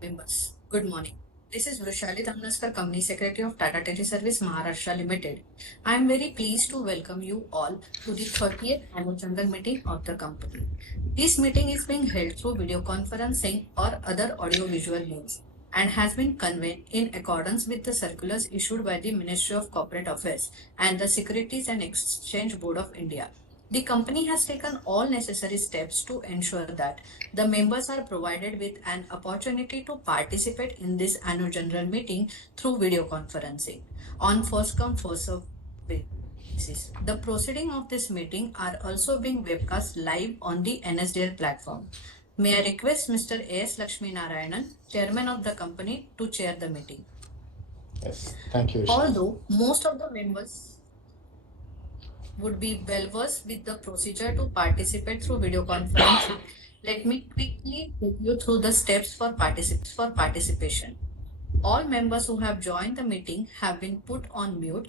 Members, good morning. This is Vrushali Dhamnaskar, Company Secretary of Tata Teleservices Maharashtra Limited. I am very pleased to welcome you all to the 30th annual general meeting of the company. This meeting is being held through video conferencing or other audio-visual means and has been convened in accordance with the circulars issued by the Ministry of Corporate Affairs and the Securities and Exchange Board of India. The company has taken all necessary steps to ensure that the members are provided with an opportunity to participate in this annual general meeting through video conferencing on first come first served basis. The proceeding of this meeting are also being webcast live on the NSDL platform. May I request Mr. A.S. Lakshmi Narayanan, Chairman of the company, to chair the meeting. Yes, thank you, Vishal. Although most of the members would be well versed with the procedure to participate through video conferencing, let me quickly take you through the steps for participation. All members who have joined the meeting have been put on mute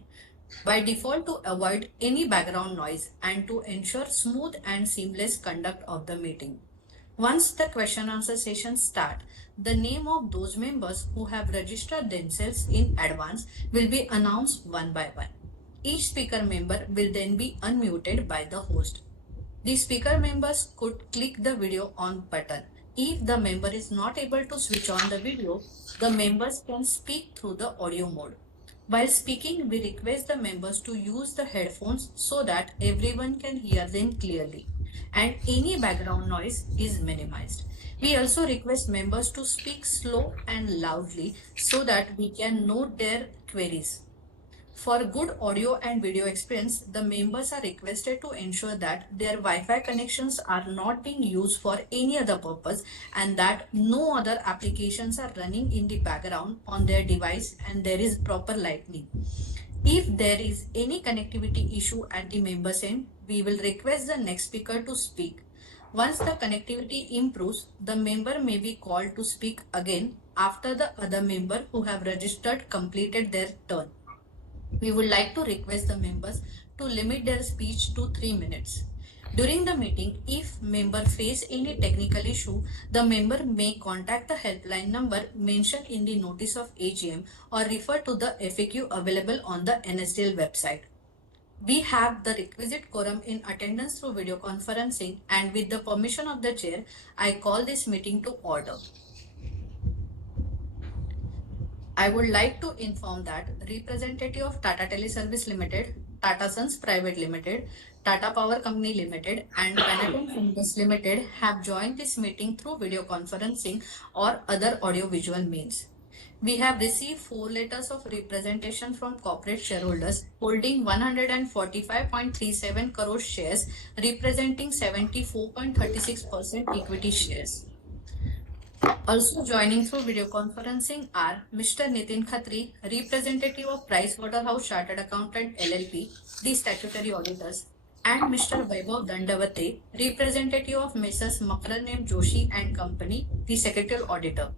by default to avoid any background noise and to ensure smooth and seamless conduct of the meeting. Once the question answer session start, the name of those members who have registered themselves in advance will be announced one by one. Each speaker member will then be unmuted by the host. The speaker members could click the video on button. If the member is not able to switch on the video, the members can speak through the audio mode. While speaking, we request the members to use the headphones so that everyone can hear them clearly and any background noise is minimized. We also request members to speak slow and loudly so that we can note their queries. For good audio and video experience, the members are requested to ensure that their Wi-Fi connections are not being used for any other purpose and that no other applications are running in the background on their device and there is proper lighting. If there is any connectivity issue at the members end, we will request the next speaker to speak. Once the connectivity improves, the member may be called to speak again after the other member who have registered completed their turn. We would like to request the members to limit their speech to 3 minutes. During the meeting, if member face any technical issue, the member may contact the helpline number mentioned in the notice of AGM or refer to the FAQ available on the NSDL website. We have the requisite quorum in attendance through video conferencing and with the permission of the chair, I call this meeting to order. I would like to inform that representative of Tata Teleservices Limited, Tata Sons Private Limited, Tata Power Company Limited, and Benetton Films Limited have joined this meeting through video conferencing or other audio-visual means. We have received 4 letters of representation from corporate shareholders holding 145.37 crore shares, representing 74.36% equity shares. Also joining through video conferencing are Mr. Nitin Khatri, representative of Pricewaterhouse Chartered Accountant LLP, the statutory auditors, and Mr. Vaibhav Dandavate, representative of Messrs. Makaranem Joshi and Company, the secretarial auditor.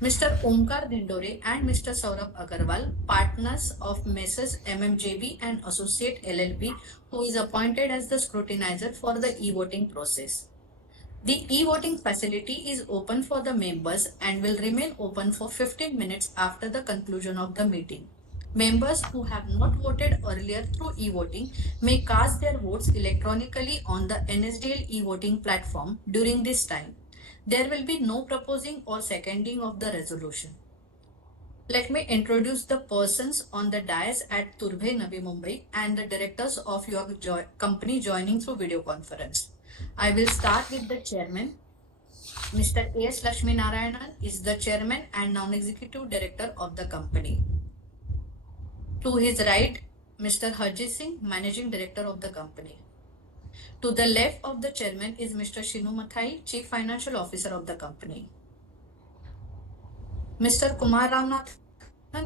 Mr. Omkar Dindore and Mr. Saurabh Agarwal, partners of Messrs. MMJB and Associate LLP, who is appointed as the scrutinizer for the e-voting process. The e-voting facility is open for the members and will remain open for 15 minutes after the conclusion of the meeting. Members who have not voted earlier through e-voting may cast their votes electronically on the NSDL e-voting platform during this time. There will be no proposing or seconding of the resolution. Let me introduce the persons on the dais at Turbhe, Navi Mumbai and the directors of your company joining through video conference. I will start with the chairman. Mr. A.S. Lakshmi Narayanan is the chairman and non-executive director of the company. To his right, Mr. Harjit Singh, managing director of the company. To the left of the chairman is Mr. Shinu Mathai, chief financial officer of the company. Mr. Kumar Ramnath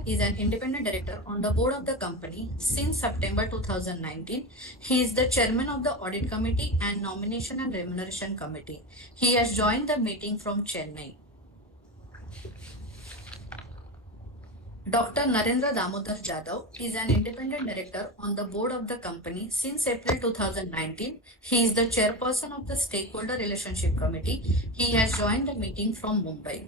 is an independent director on the board of the company since September 2019. He is the chairman of the audit committee and nomination and remuneration committee. He has joined the meeting from Chennai. Dr. Narendra Damodar Jadhav is an independent director on the board of the company since April 2019. He is the chairperson of the stakeholder relationship committee. He has joined the meeting from Mumbai.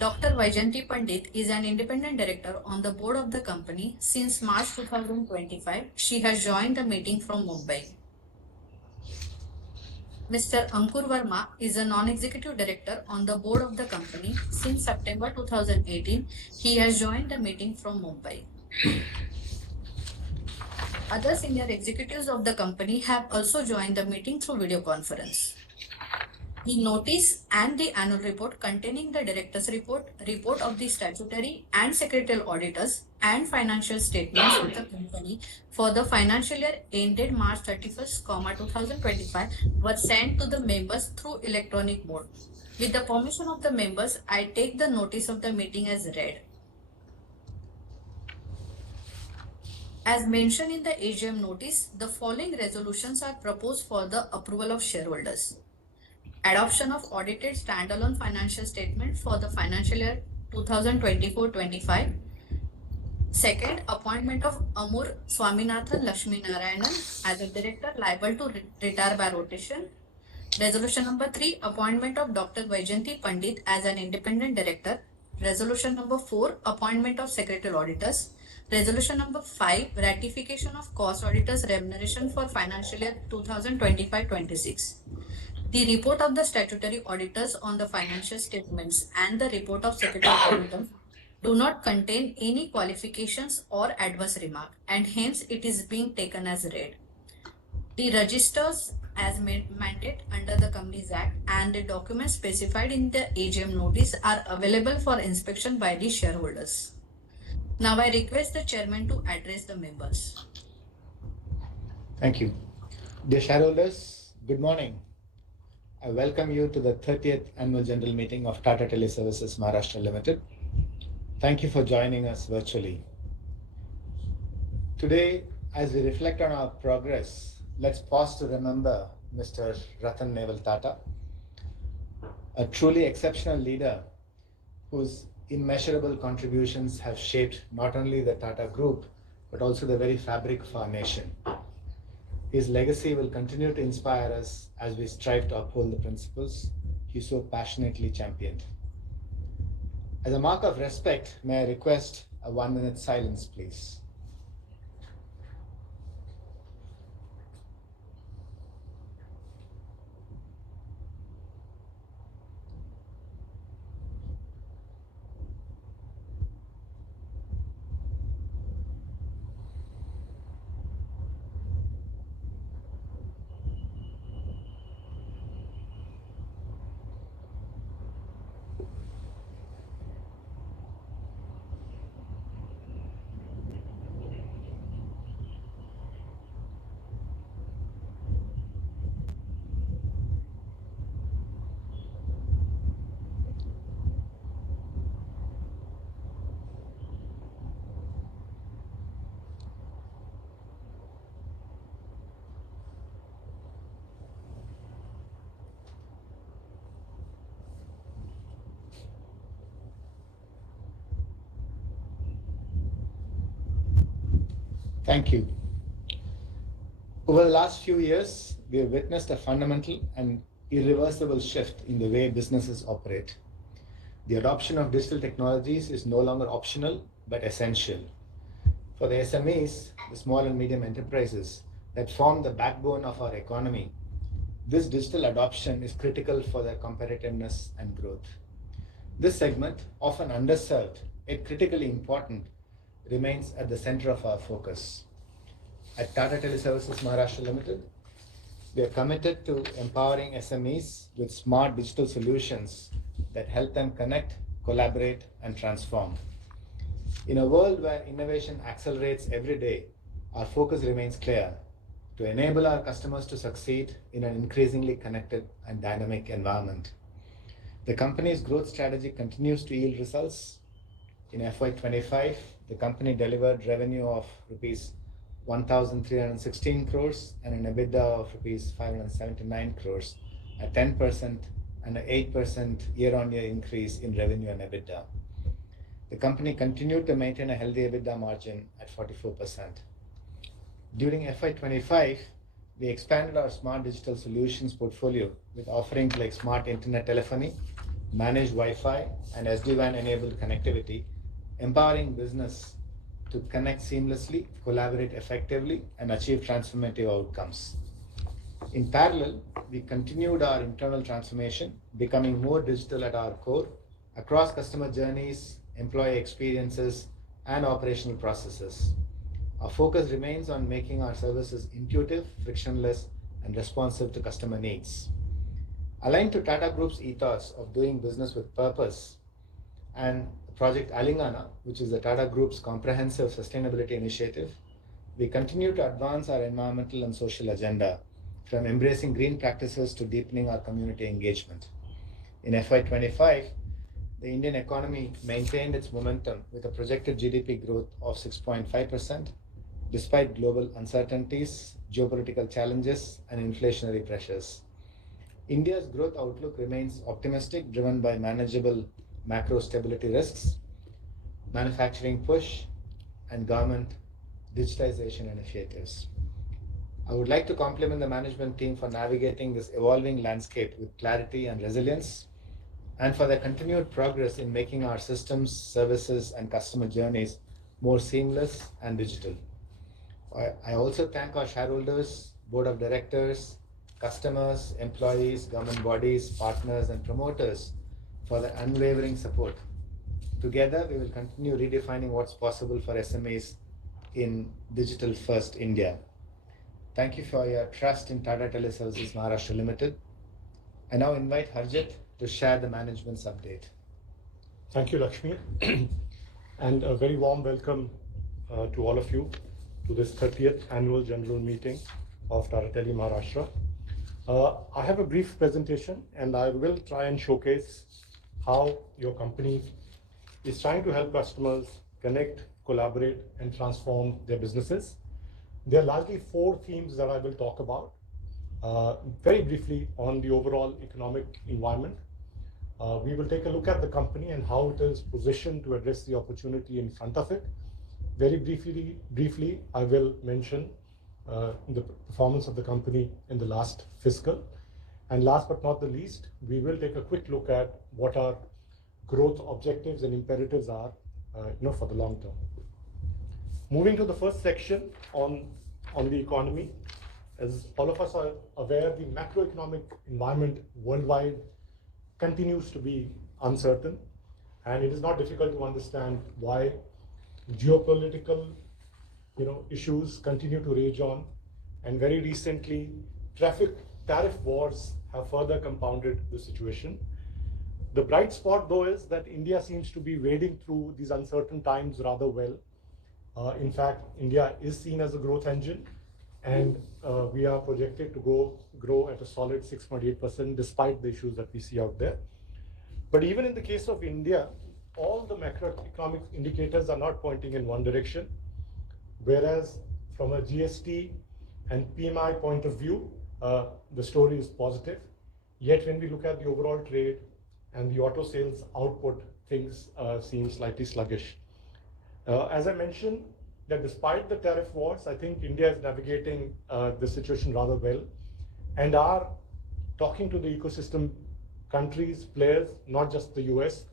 Dr. Vaijanti Pandit is an independent director on the board of the company since March 2025. She has joined the meeting from Mumbai. Mr. Ankur Verma is a non-executive director on the board of the company since September 2018. He has joined the meeting from Mumbai. Other senior executives of the company have also joined the meeting through video conference. The notice and the annual report containing the director's report of the statutory and secretarial auditors, and financial statements of the company for the financial year ended March 31st, 2025 were sent to the members through electronic mode. With the permission of the members, I take the notice of the meeting as read. As mentioned in the AGM notice, the following resolutions are proposed for the approval of shareholders. Adoption of audited standalone financial statement for the financial year 2024-25. Second, appointment of Amur Swaminathan Lakshmi Narayanan as a director liable to retire by rotation. Resolution number 3, appointment of Dr. Vaijanti Pandit as an independent director. Resolution number 4, appointment of secretarial auditors. Resolution number 5, ratification of cost auditors remuneration for financial year 2025-26. The report of the statutory auditors on the financial statements and the report of secretarial auditors do not contain any qualifications or adverse remark, and hence it is being taken as read. The registers as mandated under the Companies Act and the documents specified in the AGM notice are available for inspection by the shareholders. Now I request the chairman to address the members. Thank you. Dear shareholders, good morning. I welcome you to the 30th Annual General Meeting of Tata Teleservices Maharashtra Limited. Thank you for joining us virtually. Today, as we reflect on our progress, let's pause to remember Mr. Ratan Neval Tata, a truly exceptional leader whose immeasurable contributions have shaped not only the Tata Group, but also the very fabric of our nation. His legacy will continue to inspire us as we strive to uphold the principles he so passionately championed. As a mark of respect, may I request a 1-minute silence, please. Thank you. Over the last few years, we have witnessed a fundamental and irreversible shift in the way businesses operate. The adoption of digital technologies is no longer optional, but essential. For the SMEs, the small and medium enterprises that form the backbone of our economy, this digital adoption is critical for their competitiveness and growth. This segment, often underserved yet critically important, remains at the center of our focus. At Tata Teleservices Maharashtra Limited, we are committed to empowering SMEs with smart digital solutions that help them connect, collaborate, and transform. In a world where innovation accelerates every day, our focus remains clear: to enable our customers to succeed in an increasingly connected and dynamic environment. The company's growth strategy continues to yield results. In FY25, the company delivered revenue of rupees 1,316 crores and an EBITDA of rupees 579 crores, a 10% and an 8% year-on-year increase in revenue and EBITDA. The company continued to maintain a healthy EBITDA margin at 44%. During FY25, we expanded our smart digital solutions portfolio with offerings like smart internet telephony, managed Wi-Fi, and SD-WAN enabled connectivity, empowering business to connect seamlessly, collaborate effectively, and achieve transformative outcomes. In parallel, we continued our internal transformation, becoming more digital at our core across customer journeys, employee experiences, and operational processes. Our focus remains on making our services intuitive, frictionless, and responsive to customer needs. Aligned to Tata Group's ethos of doing business with purpose and Project Alingana, which is the Tata Group's comprehensive sustainability initiative, we continue to advance our environmental and social agenda, from embracing green practices to deepening our community engagement. In FY25, the Indian economy maintained its momentum with a projected GDP growth of 6.5%, despite global uncertainties, geopolitical challenges, and inflationary pressures. India's growth outlook remains optimistic, driven by manageable macro stability risks, manufacturing push, and government digitization initiatives. I would like to compliment the management team for navigating this evolving landscape with clarity and resilience, and for their continued progress in making our systems, services, and customer journeys more seamless and digital. I also thank our shareholders, board of directors, customers, employees, government bodies, partners, and promoters for their unwavering support. Together, we will continue redefining what's possible for SMEs in digital first India. Thank you for your trust in Tata Teleservices Maharashtra Limited. I now invite Harjit to share the management's update. Thank you, Lakshmi, and a very warm welcome to all of you to this 30th annual general meeting of Tata Tele Maharashtra. I have a brief presentation, and I will try and showcase how your company is trying to help customers connect, collaborate, and transform their businesses. There are largely four themes that I will talk about. Very briefly on the overall economic environment. We will take a look at the company and how it is positioned to address the opportunity in front of it. Very briefly, I will mention the performance of the company in the last fiscal. And last but not the least, we will take a quick look at what our growth objectives and imperatives are for the long term. Moving to the first section on the economy. As all of us are aware, the macroeconomic environment worldwide continues to be uncertain, and it is not difficult to understand why geopolitical issues continue to rage on, and very recently tariff wars have further compounded the situation. The bright spot, though, is that India seems to be wading through these uncertain times rather well. In fact, India is seen as a growth engine, and we are projected to grow at a solid 6.8% despite the issues that we see out there. But even in the case of India, all the macroeconomic indicators are not pointing in one direction, whereas from a GST and PMI point of view, the story is positive. Yet when we look at the overall trade and the auto sales output, things seem slightly sluggish. As I mentioned, that despite the tariff wars, I think India is navigating the situation rather well, and are talking to the ecosystem countries, players, not just the US,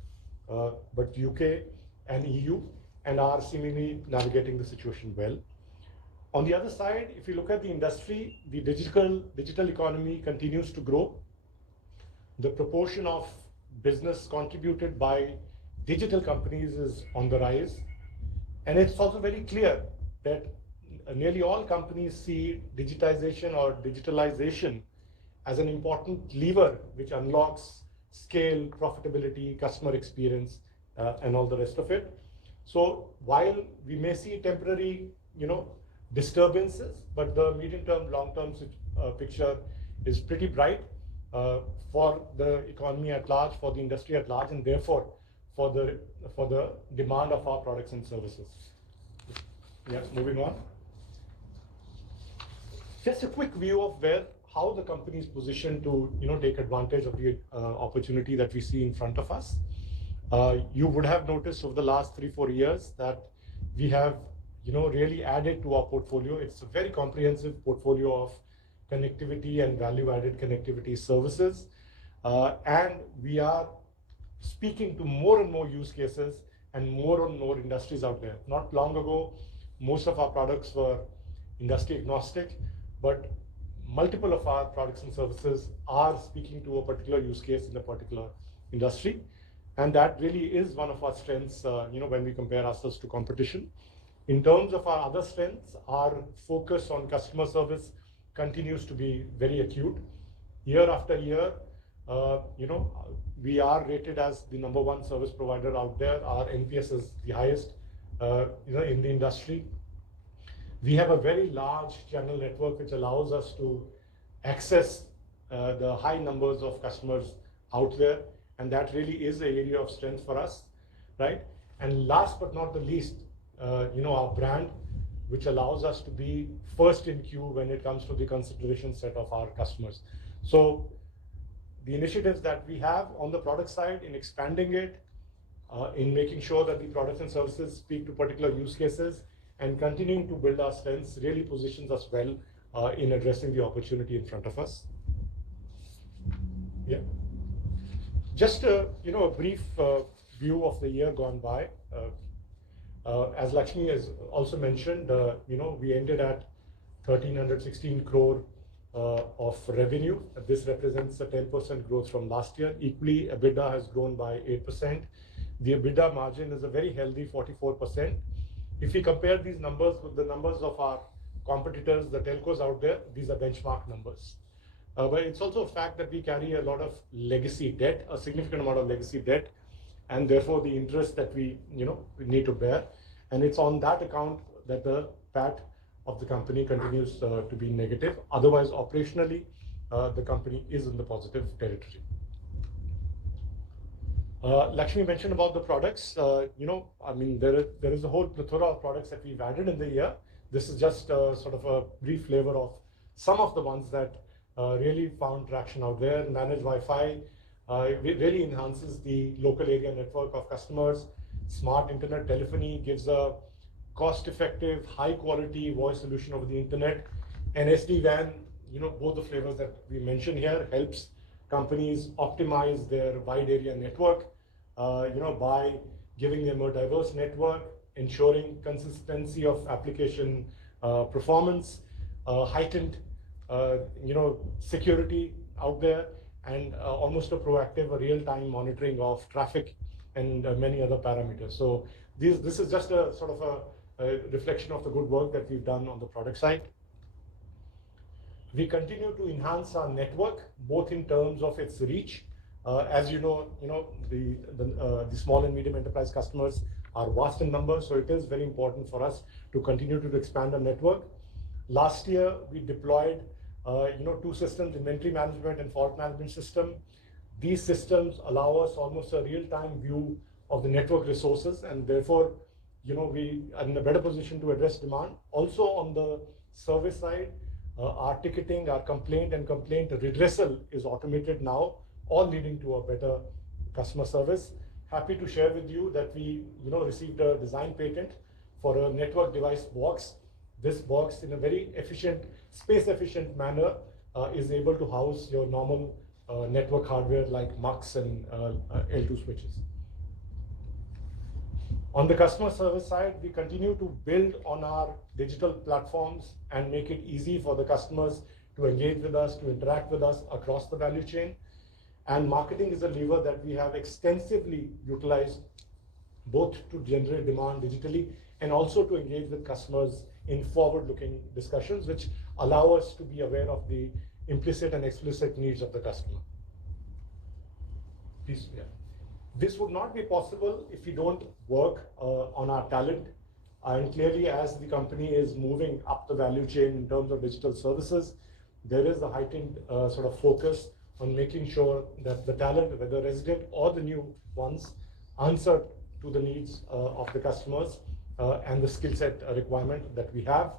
but UK and EU, and are seemingly navigating the situation well. On the other side, if you look at the industry, the digital economy continues to grow. The proportion of business contributed by digital companies is on the rise. And it's also very clear that nearly all companies see digitization or digitalization as an important lever which unlocks scale, profitability, customer experience, and all the rest of it. So while we may see temporary, disturbances, but the medium-term, long-term picture is pretty bright for the economy at large, for the industry at large, and therefore for the demand of our products and services. Yeah, moving on. Just a quick view of how the company is positioned to take advantage of the opportunity that we see in front of us. You would have noticed over the last 3-4 years that we have really added to our portfolio. It's a very comprehensive portfolio of connectivity and value-added connectivity services, and we are speaking to more and more use cases and more industries out there. Not long ago, most of our products were industry agnostic, but multiple of our products and services are speaking to a particular use case in a particular industry. And that really is one of our strengths, when we compare ourselves to competition. In terms of our other strengths, our focus on customer service continues to be very acute. Year after year, we are rated as the #1 service provider out there. Our NPS is the highest, in the industry. We have a very large channel network which allows us to access the high numbers of customers out there, and that really is an area of strength for us, right? And last but not the least, our brand, which allows us to be first in queue when it comes to the consideration set of our customers. So the initiatives that we have on the product side in expanding it, in making sure that the products and services speak to particular use cases, and continuing to build our strengths really positions us well in addressing the opportunity in front of us. Yeah. Just a brief view of the year gone by. As Lakshmi has also mentioned, we ended at 1,316 crore of revenue. This represents a 10% growth from last year. Equally, EBITDA has grown by 8%. The EBITDA margin is a very healthy 44%. If we compare these numbers with the numbers of our competitors, the telcos out there, these are benchmark numbers. But it's also a fact that we carry a lot of legacy debt, a significant amount of legacy debt, and therefore the interest that we need to bear. And it's on that account that the PAT of the company continues to be negative. Otherwise, operationally, the company is in the positive territory. Lakshmi mentioned about the products. There is a whole plethora of products that we've added in the year. This is just sort of a brief flavor of some of the ones that really found traction out there. Managed Wi-Fi really enhances the local area network of customers. Smart internet telephony gives a cost-effective, high-quality voice solution over the internet. And SD-WAN, both the flavors that we mentioned here, helps companies optimize their wide area network, by giving them a diverse network, ensuring consistency of application performance, heightened, security out there, and almost a proactive, a real-time monitoring of traffic and many other parameters. So this is just a sort of a reflection of the good work that we've done on the product side. We continue to enhance our network, both in terms of its reach. As the small and medium enterprise customers are vast in number, so it is very important for us to continue to expand our network. Last year, we deployed, 2 systems, inventory management and fault management system. These systems allow us almost a real-time view of the network resources, and therefore, we are in a better position to address demand. Also on the service side, our ticketing, our complaint redressal is automated now, all leading to a better customer service. Happy to share with you that we received a design patent for a network device box. This box, in a very efficient, space-efficient manner, is able to house your normal network hardware like MUX and L2 switches. On the customer service side, we continue to build on our digital platforms and make it easy for the customers to engage with us, to interact with us across the value chain. And marketing is a lever that we have extensively utilized, both to generate demand digitally and also to engage with customers in forward-looking discussions, which allow us to be aware of the implicit and explicit needs of the customer. Please, yeah. This would not be possible if we don't work on our talent. And clearly, as the company is moving up the value chain in terms of digital services, there is a heightened sort of focus on making sure that the talent, whether resident or the new ones, answer to the needs of the customers and the skill set requirement that we have.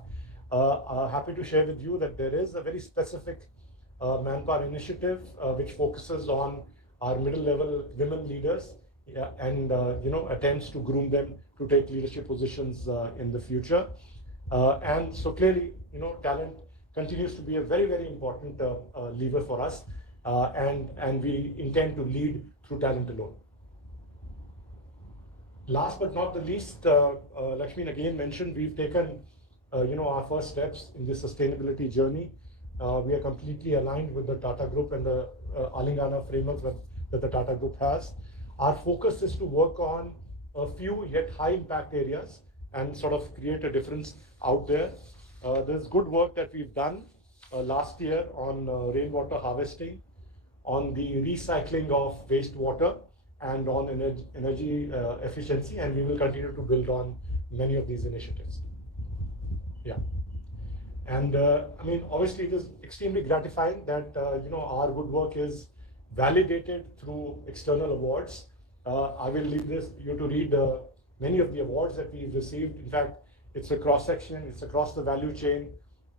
Happy to share with you that there is a very specific manpower initiative which focuses on our middle-level women leaders, and attempts to groom them to take leadership positions in the future. And so clearly, talent continues to be a very, very important lever for us, and we intend to lead through talent alone. Last but not the least, Lakshmi again mentioned, we've taken our first steps in this sustainability journey. We are completely aligned with the Tata Group and the Alingana framework that the Tata Group has. Our focus is to work on a few yet high impact areas and sort of create a difference out there. There's good work that we've done last year on rainwater harvesting, on the recycling of wastewater, and on energy efficiency, and we will continue to build on many of these initiatives. Yeah. And I mean, obviously, it is extremely gratifying that our good work is validated through external awards. I will leave you to read many of the awards that we've received. In fact, it's a cross section, it's across the value chain,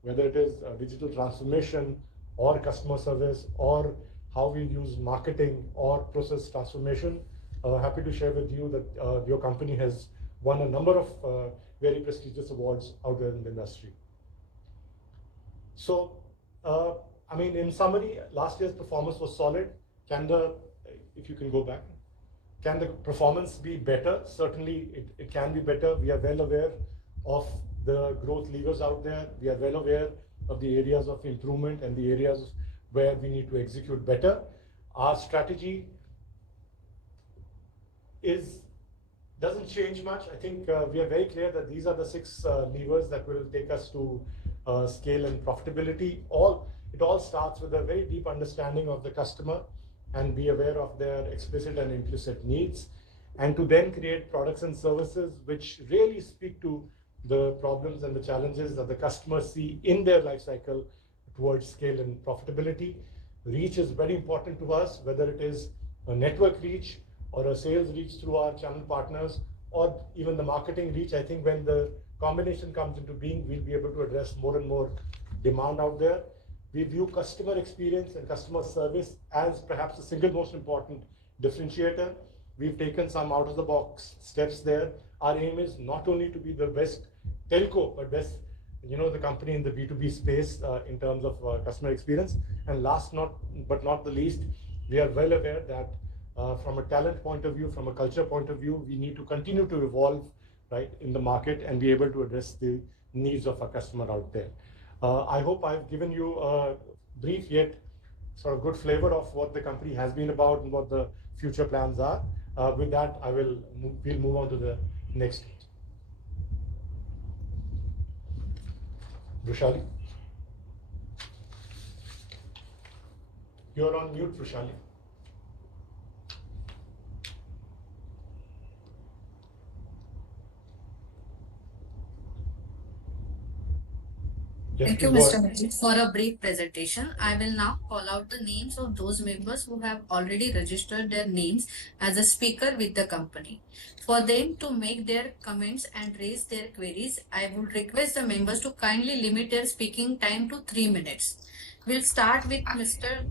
whether it is digital transformation or customer service or how we use marketing or process transformation. Happy to share with you that your company has won a number of very prestigious awards out there in the industry. So, I mean, in summary, last year's performance was solid. If you can go back, can the performance be better? Certainly, it can be better. We are well aware of the growth levers out there. We are well aware of the areas of improvement and the areas where we need to execute better. Our strategy doesn't change much. I think we are very clear that these are the 6 levers that will take us to scale and profitability. It all starts with a very deep understanding of the customer and be aware of their explicit and implicit needs, and to then create products and services which really speak to the problems and the challenges that the customers see in their life cycle towards scale and profitability. Reach is very important to us, whether it is a network reach or a sales reach through our channel partners or even the marketing reach. I think when the combination comes into being, we'll be able to address more and more demand out there. We view customer experience and customer service as perhaps the single most important differentiator. We've taken some out of the box steps there. Our aim is not only to be the best telco, but best, the company in the B2B space in terms of customer experience. And last but not the least, we are well aware that from a talent point of view, from a culture point of view, we need to continue to evolve right in the market and be able to address the needs of our customer out there. I hope I've given you a brief yet sort of good flavor of what the company has been about and what the future plans are. With that, we'll move on to the next stage. Rushali? You're on mute, Rushali. Thank you, Mr. Majid, for a brief presentation. I will now call out the names of those members who have already registered their names as a speaker with the company. For them to make their comments and raise their queries, I would request the members to kindly limit their speaking time to 3 minutes. We'll start with Mr.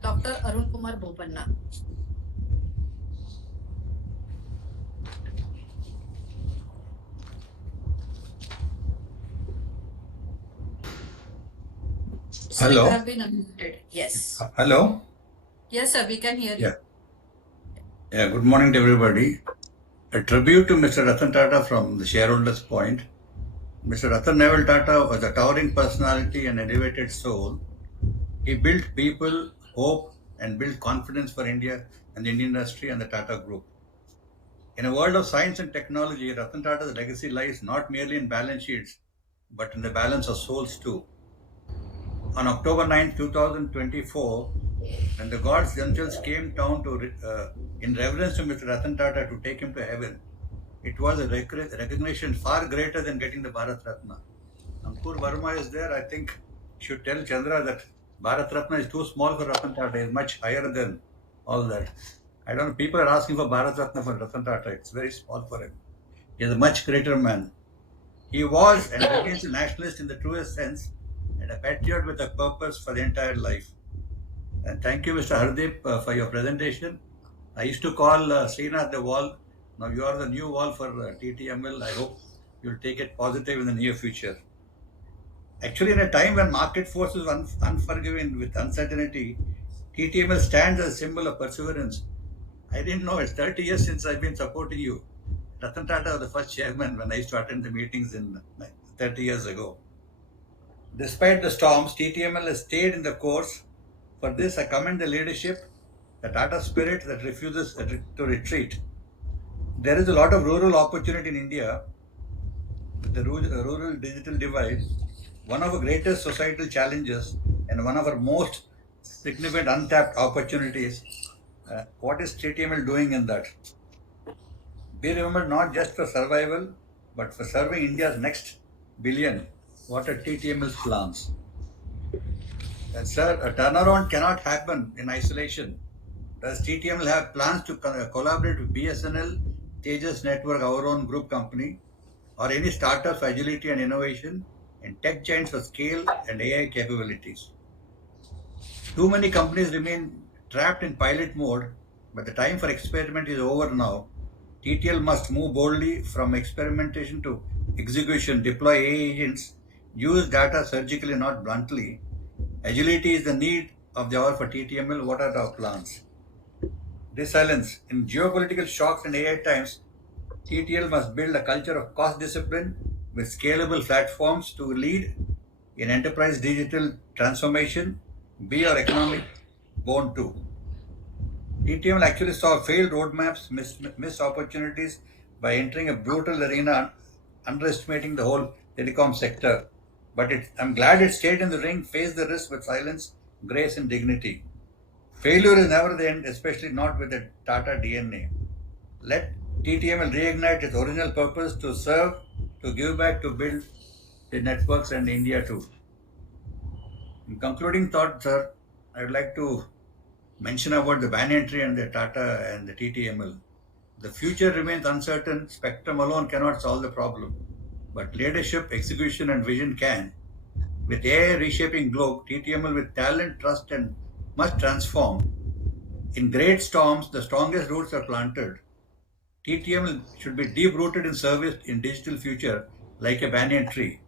Dr. Arun Kumar Bopanna. Hello. You have been unmuted. Yes. Hello. Yes, sir. We can hear you. Yeah. Good morning to everybody. A tribute to Mr. Ratan Tata from the shareholders' point. Mr. Ratan Naval Tata was a towering personality and elevated soul. He built people, hope, and built confidence for India and the Indian industry and the Tata Group. In a world of science and technology, Ratan Tata's legacy lies not merely in balance sheets, but in the balance of souls too. On October 9, 2024, when the gods themselves came down in reverence to Mr. Ratan Tata to take him to heaven, it was a recognition far greater than getting the Bharat Ratna. Ankur Verma is there. I think should tell Chandra that Bharat Ratna is too small for Ratan Tata. He is much higher than all that. I don't know. People are asking for Bharat Ratna for Ratan Tata. It's very small for him. He is a much greater man. He was and remains a nationalist in the truest sense, and a patriot with a purpose for the entire life. And thank you, Mr. Hardeep, for your presentation. I used to call Srinath the wall. Now you are the new wall for TTML. I hope you'll take it positive in the near future. Actually, in a time when market forces are unforgiving with uncertainty, TTML stands as a symbol of perseverance. I didn't know it's 30 years since I've been supporting you. Ratan Tata was the first chairman when I used to attend the meetings in 30 years ago. Despite the storms, TTML has stayed in the course. For this, I commend the leadership, the Tata spirit that refuses to retreat. There is a lot of rural opportunity in India with the rural digital divide. One of the greatest societal challenges and one of our most significant untapped opportunities. What is TTML doing in that? Be remembered not just for survival, but for serving India's next billion. What are TTML's plans? Sir, a turnaround cannot happen in isolation. Does TTML have plans to collaborate with BSNL, Tejas Network, our own group company, or any startups for agility and innovation, and tech giants for scale and AI capabilities? Too many companies remain trapped in pilot mode, but the time for experiment is over now. TTL must move boldly from experimentation to execution, deploy AI agents, use data surgically, not bluntly. Agility is the need of the hour for TTML. What are our plans? Resilience. In geopolitical shocks and AI times, TTL must build a culture of cost discipline with scalable platforms to lead in enterprise digital transformation. Be our economic bone too. TTML actually saw failed roadmaps, missed opportunities by entering a brutal arena, underestimating the whole telecom sector. But I'm glad it stayed in the ring, faced the risk with silence, grace, and dignity. Failure is never the end, especially not with the Tata DNA. Let TTML reignite its original purpose to serve, to give back, to build the networks and India too. In concluding thought, sir, I would like to mention about the banyan tree and the Tata and the TTML. The future remains uncertain. Spectrum alone cannot solve the problem, but leadership, execution, and vision can. With AI reshaping globe, TTML with talent, trust, and must transform. In great storms, the strongest roots are planted. TTML should be deep rooted in service in digital future like a banyan tree.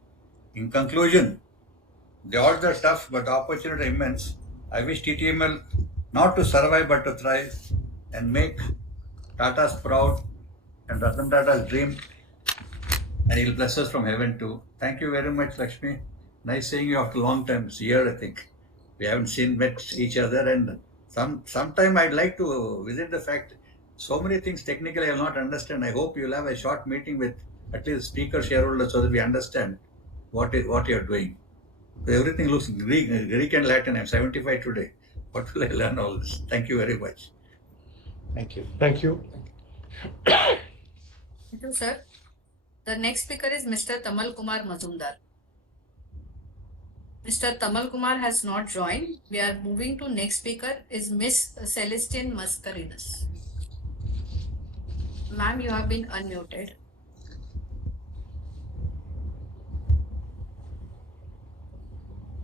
In conclusion, the odds are tough, but the opportunity immense. I wish TTML not to survive but to thrive and make Tata's proud and Ratan Tata's dream, and he'll bless us from heaven too. Thank you very much, Lakshmi. Nice seeing you after a long time. It's a year, I think. We haven't met each other, and sometime I'd like to visit the fact. So many things technically I'll not understand. I hope you'll have a short meeting with at least speaker shareholders so that we understand what you're doing. Everything looks Greek and Latin. I'm 75 today. What will I learn all this? Thank you very much. Thank you. Thank you. Thank you, sir. The next speaker is Mr. Tamal Kumar Mazumdar. Mr. Tamal Kumar has not joined. We are moving to next speaker is Miss Celestine Mascarenhas. Ma'am, you have been unmuted.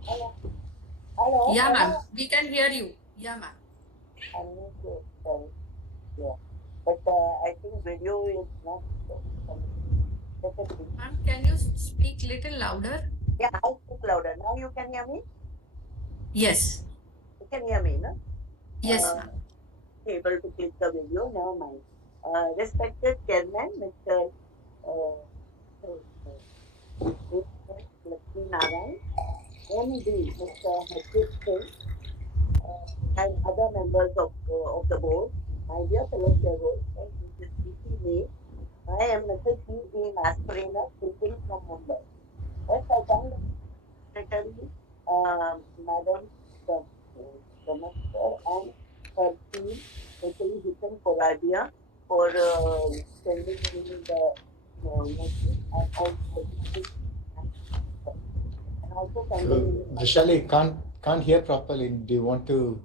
Hello. Yeah, ma'am. We can hear you. Yeah, ma'am. Yeah. But I think video is not. Ma'am, can you speak little louder? Yeah, I'll speak louder. Now you can hear me? Yes. You can hear me, no? Yes, ma'am. Able to click the video, never mind. Respected Chairman, Mr. Lakshmi Narayan, MD, Mr. Harjit Singh, and other members of the board, my dear fellow shareholders, this is DC May. I am Mrs. C.E. Mascarenhas, speaking from Mumbai. First, I thank the Secretary, Madam Minister, and her team, especially Hiten Koradia, for sending me the notice and also sending me. Vishali, can't hear properly. Do you want to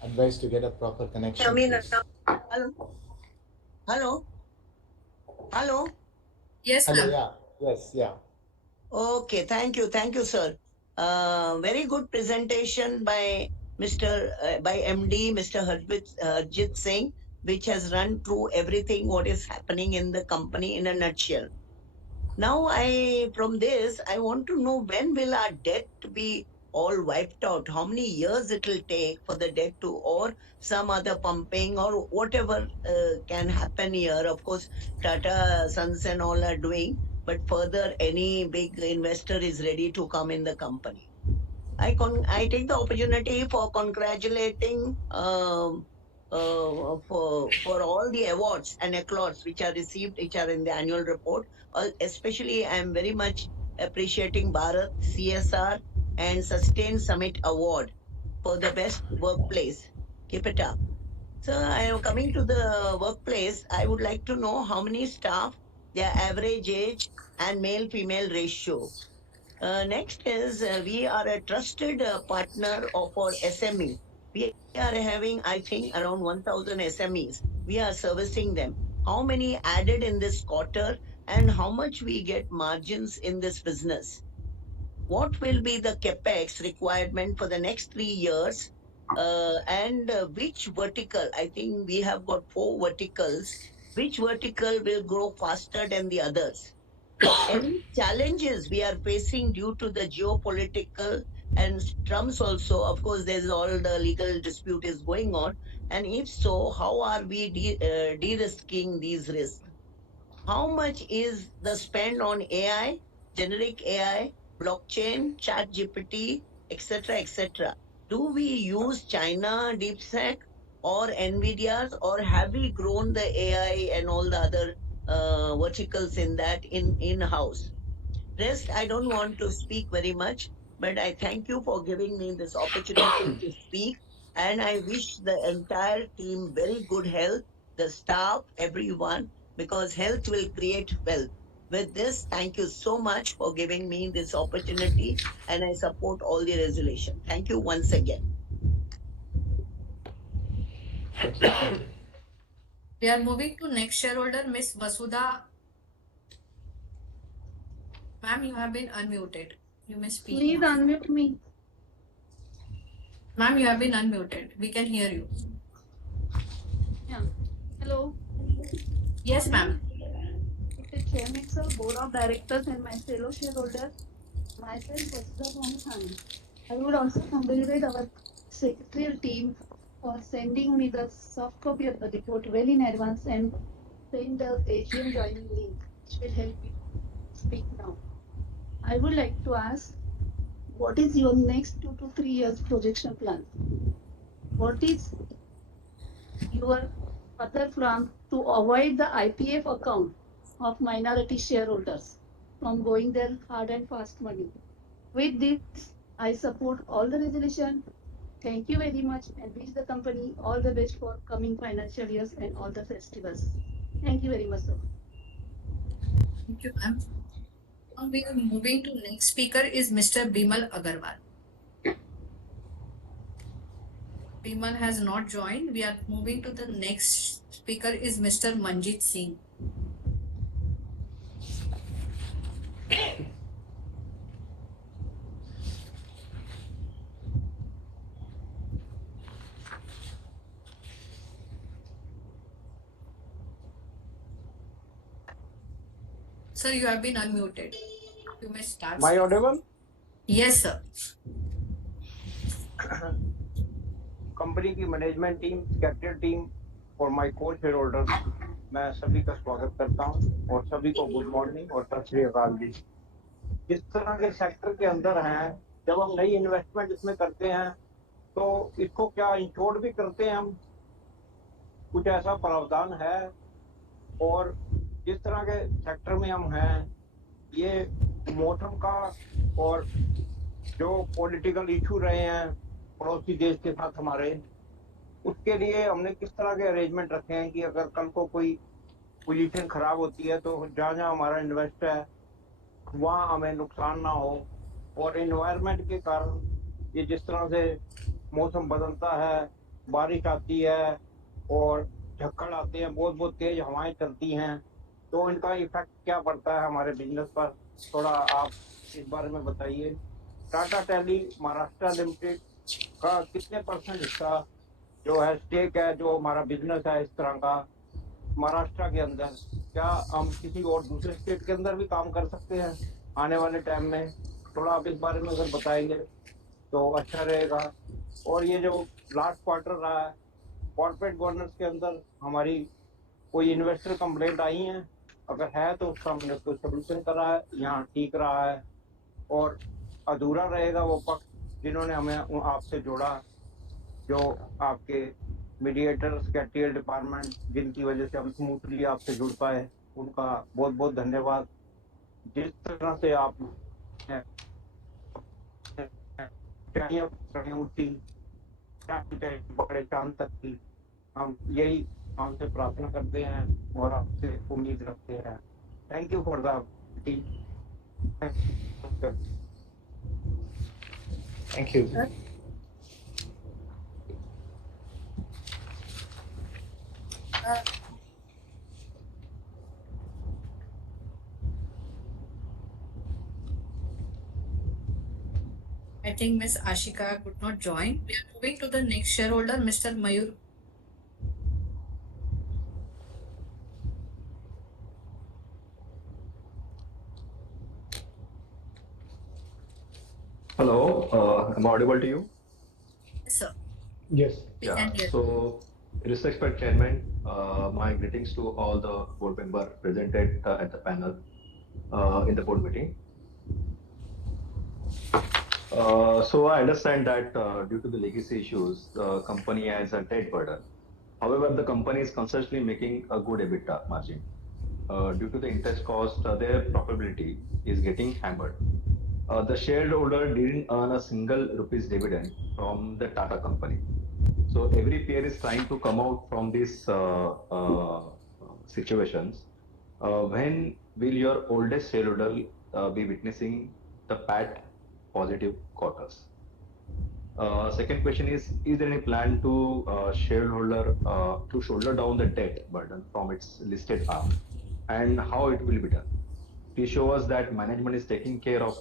advise to get a proper connection? Hello. Hello. Hello. Yes, Hello, ma'am. yeah. Yes, yeah. Okay, thank you, sir. Very good presentation by by MD, Mr. Harjit Singh, which has run through everything what is happening in the company in a nutshell. Now, from this, I want to know when will our debt be all wiped out, how many years it will take for the debt to, or some other pumping or whatever can happen here. Of course, Tata Sons and all are doing, but further any big investor is ready to come in the company. I take the opportunity for congratulating for all the awards and accolades which are received, which are in the annual report. Especially, I am very much appreciating Bharat CSR and Sustain Summit Award for the best workplace. Keep it up. So I am coming to the workplace. I would like to know how many staff, their average age, and male-female ratio. Next is we are a trusted partner of our SME. We are having, I think, around 1,000 SMEs. We are servicing them. How many added in this quarter and how much we get margins in this business? What will be the capex requirement for the next 3 years? And which vertical? I think we have got 4 verticals. Which vertical will grow faster than the others? Any challenges we are facing due to the geopolitical and Trump's also, of course, there's all the legal dispute is going on. And if so, how are we de-risking these risks? How much is the spend on AI, generic AI, blockchain, chat GPT, etc., etc.? Do we use China DeepSeek or NVIDIA's, or have we grown the AI and all the other verticals in that in-house? Rest, I don't want to speak very much, but I thank you for giving me this opportunity to speak. And I wish the entire team very good health, the staff, everyone, because health will create wealth. With this, thank you so much for giving me this opportunity, and I support all the resolution. Thank you once again. We are moving to next shareholder, Miss Vasudha. Ma'am, you have been unmuted. You may speak. Please now. unmute me. Ma'am, you have been unmuted. We can hear you. Yeah. Hello. Yes, ma'am. Mr. Chairman, sir, Board of Directors and my fellow shareholders, myself, Vasudha Khan. I would also congratulate our secretarial team for sending me the soft copy of the report well in advance and send the AGM joining link, which will help me speak now. I would like to ask, what is your next 2 to 3 years projection plan? What is your further plan to avoid the IPF account of minority shareholders from going their hard and fast money? With this, I support all the resolution. Thank you very much and wish the company all the best for coming financial years and all the festivals. Thank you very much, sir. Thank you, ma'am. Now we are moving to next speaker is Mr. Bimal Agarwal. Bimal has not joined. We are moving to the next speaker is Mr. Manjit Singh. Sir, you have been unmuted. You may start. Am I audible? Yes, sir. Company की management team, capital team और my को share मैं सभी का स्वागत करता हूं और सभी को गुड मॉर्निंग और सत श्री अकाल जी। इस तरह के सेक्टर के अंदर हैं, जब हम नई इन्वेस्टमेंट इसमें करते हैं तो इसको क्या इंश्योर्ड भी करते हैं हम, कुछ ऐसा प्रावधान है। और जिस तरह के सेक्टर में हम हैं, ये मौसम का और जो पॉलिटिकल इशू रहे हैं पड़ोसी देश के साथ हमारे, उसके लिए हमने किस तरह के अरेंजमेंट रखे हैं कि अगर कल को कोई पोजीशन खराब होती है तो जहाँ जहाँ हमारा इन्वेस्ट है वहाँ हमें नुकसान ना हो। और इन्वायरमेंट के कारण ये जिस तरह से मौसम बदलता है, बारिश आती है और झक्कड़ आते हैं, बहुत बहुत तेज हवाएं चलती हैं, तो इनका इफेक्ट क्या पड़ता है हमारे बिजनेस पर, थोड़ा आप इस बारे में बताइए। टाटा टेली महाराष्ट्र लिमिटेड का कितने % हिस्सा जो है स्टेक है, जो हमारा बिजनेस है इस तरह का महाराष्ट्र के अंदर, क्या हम किसी और दूसरे स्टेट के अंदर भी काम कर सकते हैं आने वाले टाइम में? थोड़ा आप इस बारे में अगर बताएंगे। तो अच्छा रहेगा। और ये जो लास्ट क्वार्टर रहा है, कॉर्पोरेट गवर्नेंस के अंदर हमारी कोई इन्वेस्टर कंप्लेंट आई है, अगर है तो उसका हमने कोई सोल्यूशन करा है, यहाँ ठीक रहा है। और अधूरा रहेगा वो पक्ष जिन्होंने हमें आपसे जोड़ा, जो आपके मीडिएटर सेक्रेटरियल डिपार्टमेंट, जिनकी वजह से हम स्मूथली आपसे जुड़ पाए, उनका बहुत बहुत धन्यवाद। जिस तरह से आप उठी बड़े शाम तक की, हम यही आपसे प्रार्थना करते हैं और आपसे उम्मीद रखते हैं। Thank you for the team. Thank you. Sir, uh, I think Miss Ashika could not join. We are moving to the next shareholder, Mr. Mayur. Hello, am I audible to you? Yes, sir. Yes. We can hear. So, respected Chairman, my greetings to all the board members presented at the panel in the board meeting. So, I understand that due to the legacy issues, the company has a debt burden. However, the company is constantly making a good EBITDA margin. Due to the interest cost, their profitability is getting hammered. The shareholder didn't earn a single rupees dividend from the Tata company. So every peer is trying to come out from these situations. When will your oldest shareholder be witnessing the PAT positive quarters? Second question is there any plan to shareholder to shoulder down the debt burden from its listed arm, and how it will be done? Please show us that management is taking care of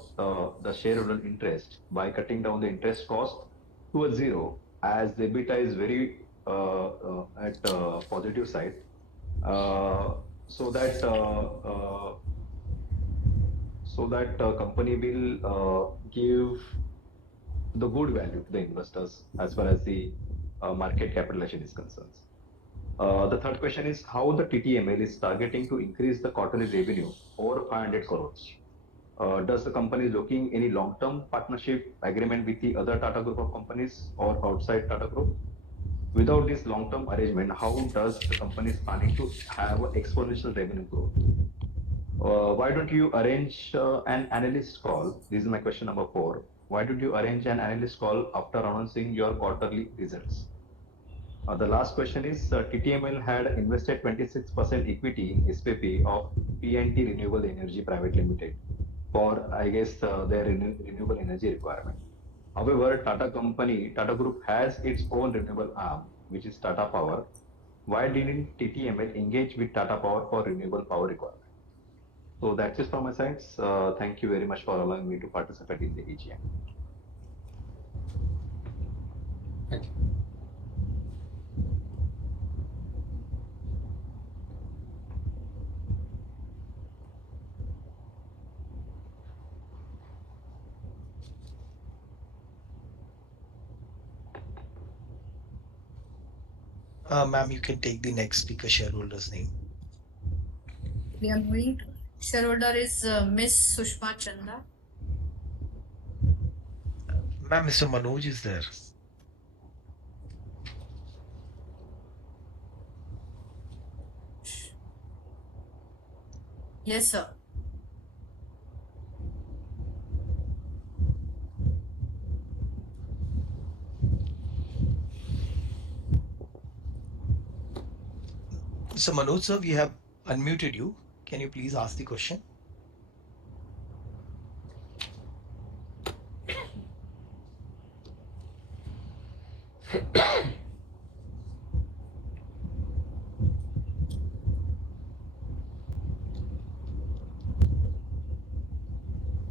the shareholder interest by cutting down the interest cost to a zero, as the EBITDA is very at positive side, uh, so that company will give the good value to the investors as far as the market capitalization is concerned. The third question is how the TTML is targeting to increase the quarterly revenue over 500 crores. Does the company looking any long-term partnership agreement with the other Tata Group of companies or outside Tata Group? Without this long-term arrangement, how does the company is planning to have exponential revenue growth? Why don't you arrange an analyst call? This is my question number 4. Why don't you arrange an analyst call after announcing your quarterly results? The last question is TTML had invested 26% equity in SPP of PNT Renewable Energy Private Limited for, I guess, their renewable energy requirement. However, Tata Group has its own renewable arm, which is Tata Power. Why didn't TTML engage with Tata Power for renewable power requirement? So that's it from my side. Thank you very much for allowing me to participate in the AGM. Thank you. Ma'am, you can take the next speaker shareholder's name. We are moving to shareholder is Miss Sushma Chanda. Ma'am, Mr. Manoj is there. Yes, sir. Mr. Manoj, sir, we have unmuted you. Can you please ask the question?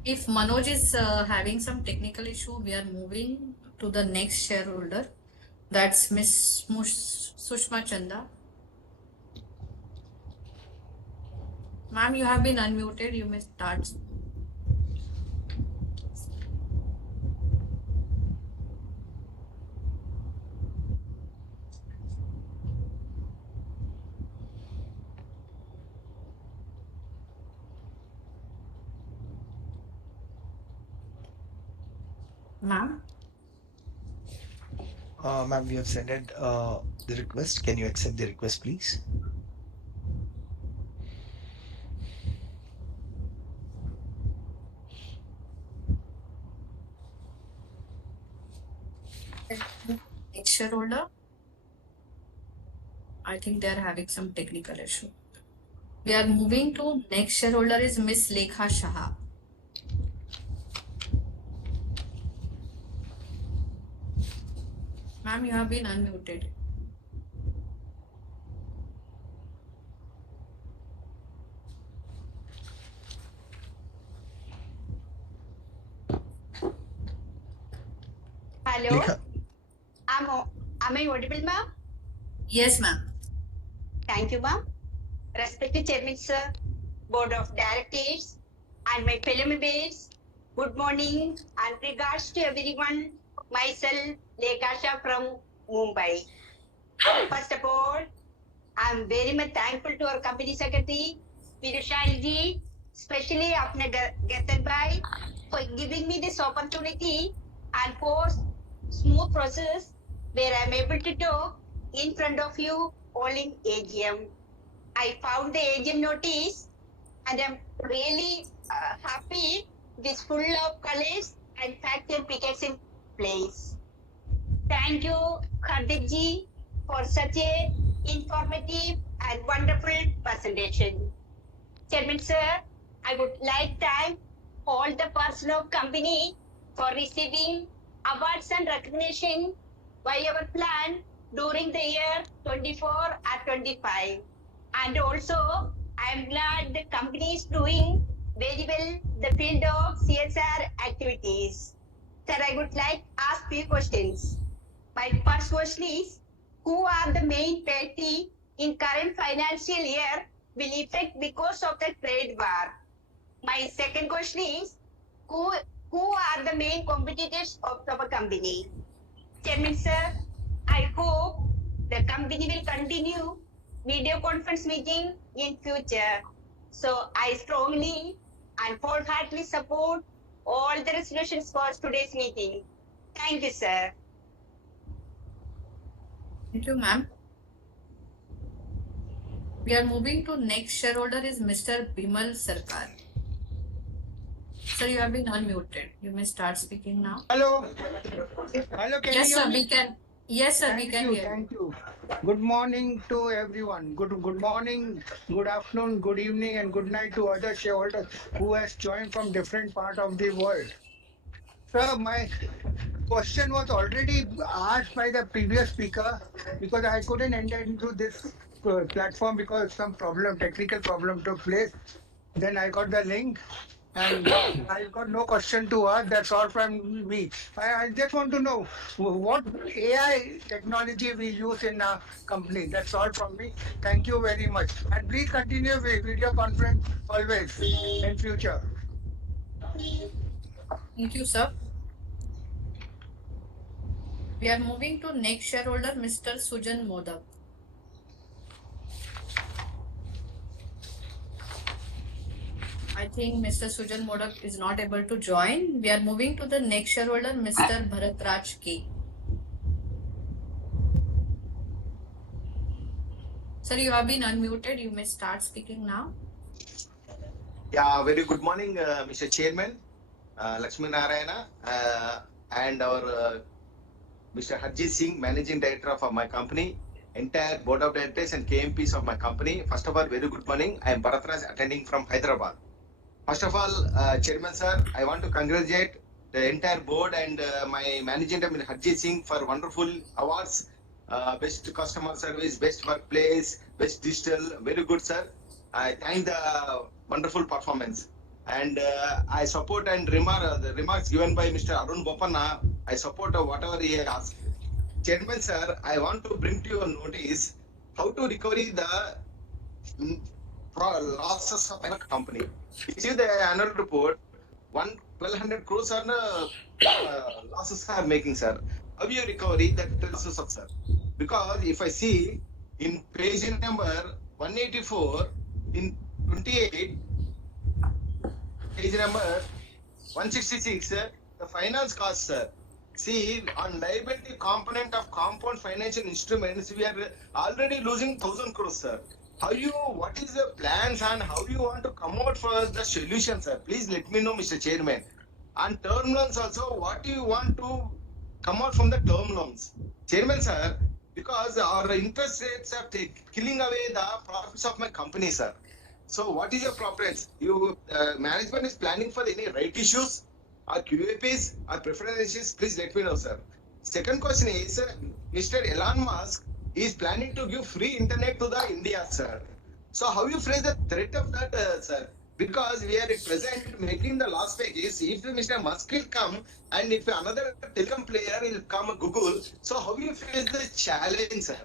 If Manoj is having some technical issue, we are moving to the next shareholder. That's Miss Sushma Chanda. Ma'am, you have been unmuted. You may start. Ma'am? Ma'am, we have sent the request. Can you accept the request, please? Next shareholder. I think they are having some technical issue. We are moving to next shareholder is Miss Lekha Shah. Ma'am, you have been unmuted. Hello, Lekha, am I audible, ma'am? Yes, ma'am. Thank you, ma'am. Respected Chairman, sir, Board of Directors, and my fellow members, good morning and regards to everyone. Myself, Lekasha from Mumbai. First of all, I'm very much thankful to our company secretary, Pirushal ji, especially Apne Gatan Bhai, for giving me this opportunity and for smooth process where I'm able to talk in front of you all in AGM. I found the AGM notice and I'm really happy. It is full of colors and facts and figures in place. Thank you, Hardik ji, for such a informative and wonderful presentation. Chairman sir, I would like to thank all the personnel of company for receiving awards and recognition by our plan during the year 24 or 25. And also, I am glad the company is doing very well the field of CSR activities. Sir, I would like to ask few questions. My first question is, who are the main party in current financial year will affect because of the trade war? My second question is, who are the main competitors of our company? Chairman sir, I hope the company will continue video conference meeting in future. So I strongly and wholeheartedly support all the resolutions for today's meeting. Thank you, sir. Thank you, ma'am. We are moving to next shareholder is Mr. Bimal Sarkar. Sir, you have been unmuted. You may start speaking now. Hello. Hello, can Yes, you sir, hear me? we can. Yes, sir, we Thank can you, hear you. thank you. Good morning to everyone. Good morning, good afternoon, good evening, and good night to other shareholders who has joined from different part of the world. Sir, my question was already asked by the previous speaker because I couldn't enter into this platform because some technical problem took place. Then I got the link and I got no question to ask. That's all from me. I just want to know what AI technology we use in our company. That's all from me. Thank you very much. And please continue with video conference always in future. Thank you, sir. We are moving to next shareholder, Mr. Sujan Modak. I think Mr. Sujan Modak is not able to join. We are moving to the next shareholder, Mr. Bharatraj K. Sir, you have been unmuted. You may start speaking now. Yeah, very good morning, Mr. Chairman, Lakshmi Narayana, and our Mr. Harjit Singh, Managing Director of my company, entire Board of Directors and KMPs of my company. First of all, very good morning. I am Bharatraj, attending from Hyderabad. First of all, Chairman Sir, I want to congratulate the entire board and my Managing Director, Harjit Singh, for wonderful awards. Best customer service, best workplace, best digital. Very good, sir. I thank the wonderful performance. And I support and the remarks given by Mr. Arun Bopanna. I support whatever he asked. Chairman, sir, I want to bring to your notice how to recover the losses of a company. You see the annual report, 1,200 crores on losses are making, sir. How you recovery that losses of, sir? Because if I see in page number 184 in 28, page number 166, the finance cost, sir. See, on liability component of compound financial instruments, we are already losing 1,000 crores, sir. What is the plans and how you want to come out for the solution, sir? Please let me know, Mr. Chairman. And term loans also, what do you want to come out from the term loans? Chairman, sir, because our interest rates are killing away the profits of my company, sir. So what is your preference? Management is planning for any right issues or QAPs or preferences? Please let me know, sir. Second question is, Mr. Elon Musk is planning to give free internet to the India, sir. So how you phrase the threat of that, sir? Because we are at present making the Las Vegas. If Mr. Musk will come and if another telecom player will come, Google, so how you face the challenge, sir?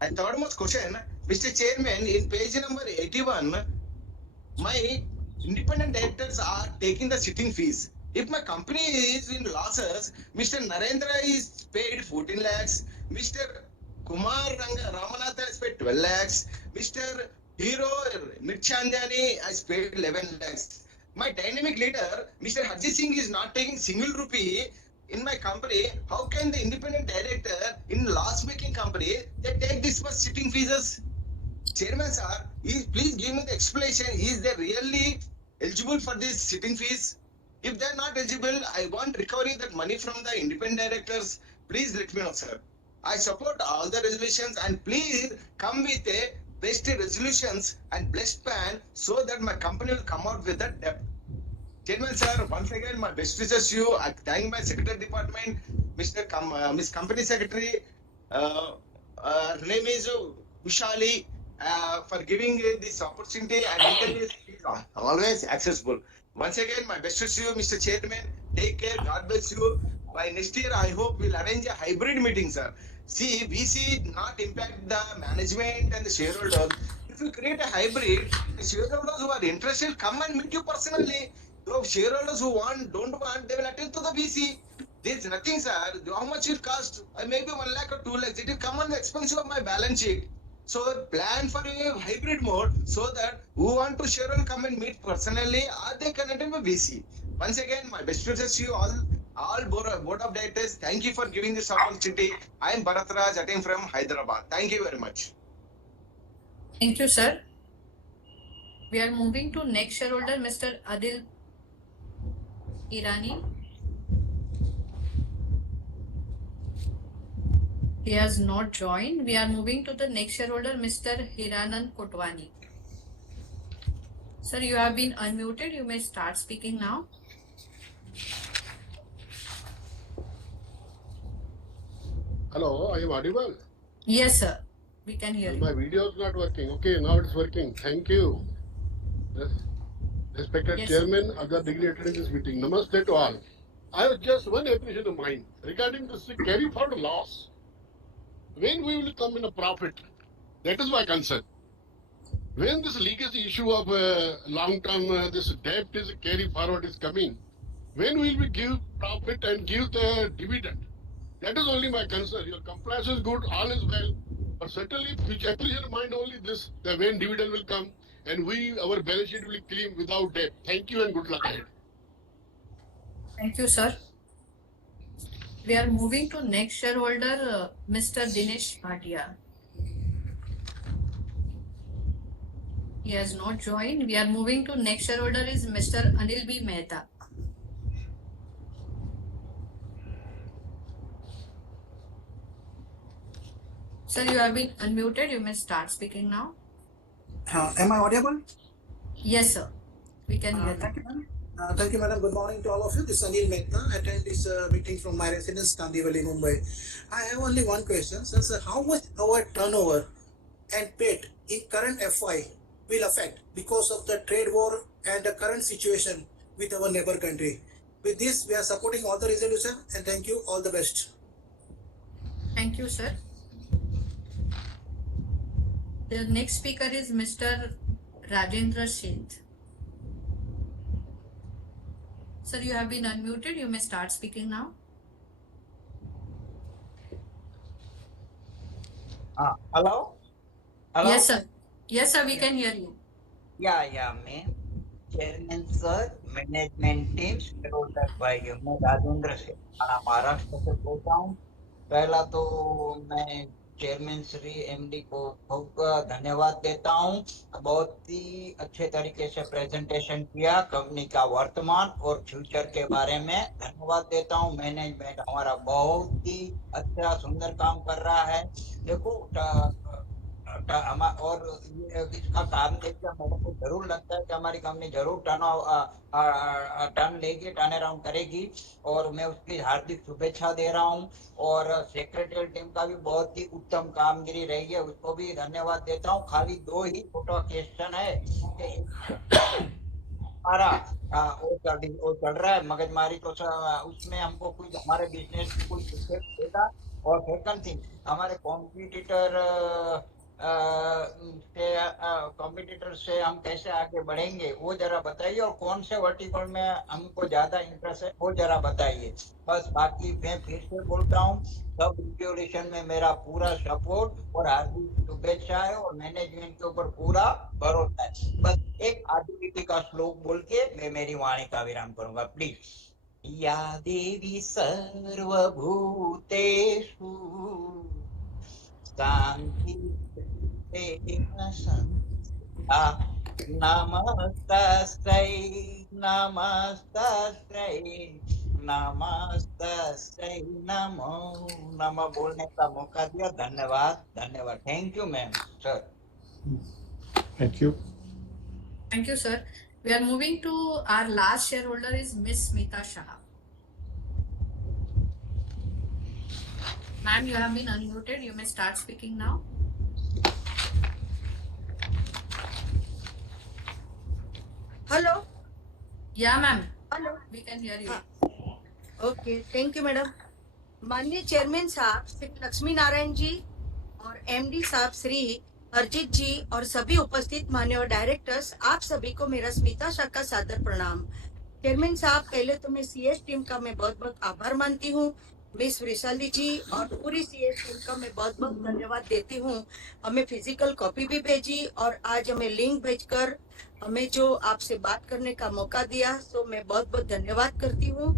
And third most question, Mr. Chairman, in page number 81, my independent directors are taking the sitting fees. If my company is in losses, Mr. Narendra is paid 14 lakhs, Mr. Kumar Ramanatha has paid 12 lakhs, Mr. Hero Mirchandani has paid 11 lakhs. My dynamic leader, Mr. Haji Singh, is not taking single rupee in my company. How can the independent director in loss-making company they take this much sitting fees? Chairman sir, please give me the explanation. Is they really eligible for this sitting fees? If they're not eligible, I want recovery that money from the independent directors. Please let me know, sir. I support all the resolutions and please come with a best resolutions and blessed plan so that my company will come out with that debt. Chairman sir, once again, my best wishes to you. I thank my secretary department, Miss Company Secretary. Her name is Ushali for giving this opportunity and interview is always accessible. Once again, my best wishes to you, Mr. Chairman. Take care. God bless you. By next year, I hope we'll arrange a hybrid meeting, sir. See, VC not impact the management and the shareholders. If you create a hybrid, the shareholders who are interested come and meet you personally. Those shareholders who don't want, they will attend to the VC. There's nothing, sir. How much it cost? Maybe 1 lakh or 2 lakhs. It will come on the expense of my balance sheet. So plan for a hybrid mode so that who want to share will come and meet personally or they can attend a VC. Once again, my best wishes to you all board of directors. Thank you for giving this opportunity. I am Bharat Raj, attending from Hyderabad. Thank you very much. Thank you, sir. We are moving to next shareholder, Mr. Adil Irani. He has not joined. We are moving to the next shareholder, Mr. Hiranan Kotwani. Sir, you have been unmuted. You may start speaking now. Hello, I am audible? Yes, sir. We can hear you. My video is not working. Okay, now it's working. Thank you. Respected Yes, Chairman, other dignitaries in this meeting. Namaste to all. I have just one application of mine regarding this carry forward loss. When we will come in a profit? That is my concern. When this legacy issue of long-term this debt is carry forward is coming, when will we give profit and give the dividend? That is only my concern. Your compliance is good, all is well, but certainly which application of mine only this, that when dividend will come and our balance sheet will be clean without debt. Thank you and good luck ahead. Thank you, sir. We are moving to next shareholder, Mr. Dinesh Bhatia. He has not joined. We are moving to next shareholder is Mr. Anil B. Mehta. Sir, you have been unmuted. You may start speaking now. Am I audible? Yes, sir. We can hear Thank you. you, madam. Thank you, madam. Good morning to all of you. This is Anil Mehta. I attend this meeting from my residence, Kandivali, Mumbai. I have only one question. Sir, how much our turnover and PAT in current FY will affect because of the trade war and the current situation with our neighbor country? With this, we are supporting all the resolution and thank you. All the best. Thank you, sir. The next speaker is Mr. Rajendra Sheth. Sir, you have been unmuted. You may start speaking now. Hello? Hello? Yes, sir. Yes, sir. We can hear you. Yeah, ma'am. Chairman sir, management team, shareholder भाई, मैं राजेंद्र से महाराष्ट्र से बोल रहा हूँ। पहला तो मैं चेयरमैन श्री एमडी को बहुत धन्यवाद देता हूँ। बहुत ही अच्छे तरीके से प्रेजेंटेशन किया कंपनी का वर्तमान और फ्यूचर के बारे में। धन्यवाद देता हूँ। मैनेजमेंट हमारा बहुत ही अच्छा सुंदर काम कर रहा है। देखो और इसका काम देखकर मेरे को जरूर लगता है कि हमारी कंपनी जरूर टर्न लेगी, टर्न अराउंड करेगी, और मैं उसकी हार्दिक शुभेच्छा दे रहा हूँ। और सेक्रेटरी टीम का भी बहुत ही उत्तम कामगिरी रही है, उसको भी धन्यवाद देता हूँ। खाली दो ही छोटा क्वेश्चन है कि हमारा वो चल रहा है मगजमारी, तो उसमें हमको कुछ हमारे बिजनेस में कुछ इफेक्ट देगा। और सेकंड थिंग, हमारे कॉम्पिटिटर से हम कैसे आगे बढ़ेंगे वो जरा बताइए, और कौन से वर्टिकल में हमको ज्यादा इंटरेस्ट है वो जरा बताइए। बस बाकी मैं फिर से बोलता हूँ, सब रिजोल्यूशन में मेरा पूरा सपोर्ट और हार्दिक शुभेच्छा है, और मैनेजमेंट के ऊपर पूरा भरोसा है। बस एक आदित्य का श्लोक बोल के मैं मेरी वाणी का विराम करूंगा, प्लीज। या देवी सर्वभूतेषु शांति संस्था नमस्तस्यै नमस्तस्यै नमस्तस्यै नमो नमः बोलने का मौका दिया। धन्यवाद, धन्यवाद। Thank you ma'am sir. Thank you. Thank you, sir. We are moving to our last shareholder is Miss Smita Shah. Ma'am, you have been unmuted. You may start speaking now. Hello. Yeah, ma'am. Hello. We can hear you. Okay, thank you madam. माननीय chairman साहब श्री लक्ष्मी नारायण जी और MD साहब श्री अरजीत जी और सभी उपस्थित मान्यवर directors, आप सभी को मेरा स्मिता शाह का सादर प्रणाम। चेयरमैन साहब, पहले तो मैं सीएस टीम का मैं बहुत बहुत आभार मानती हूँ। मिस वैशाली जी और पूरी सीएस टीम का मैं बहुत बहुत धन्यवाद देती हूँ। हमें फिजिकल कॉपी भी भेजी और आज हमें लिंक भेजकर हमें जो आपसे बात करने का मौका दिया, तो मैं बहुत बहुत धन्यवाद करती हूँ।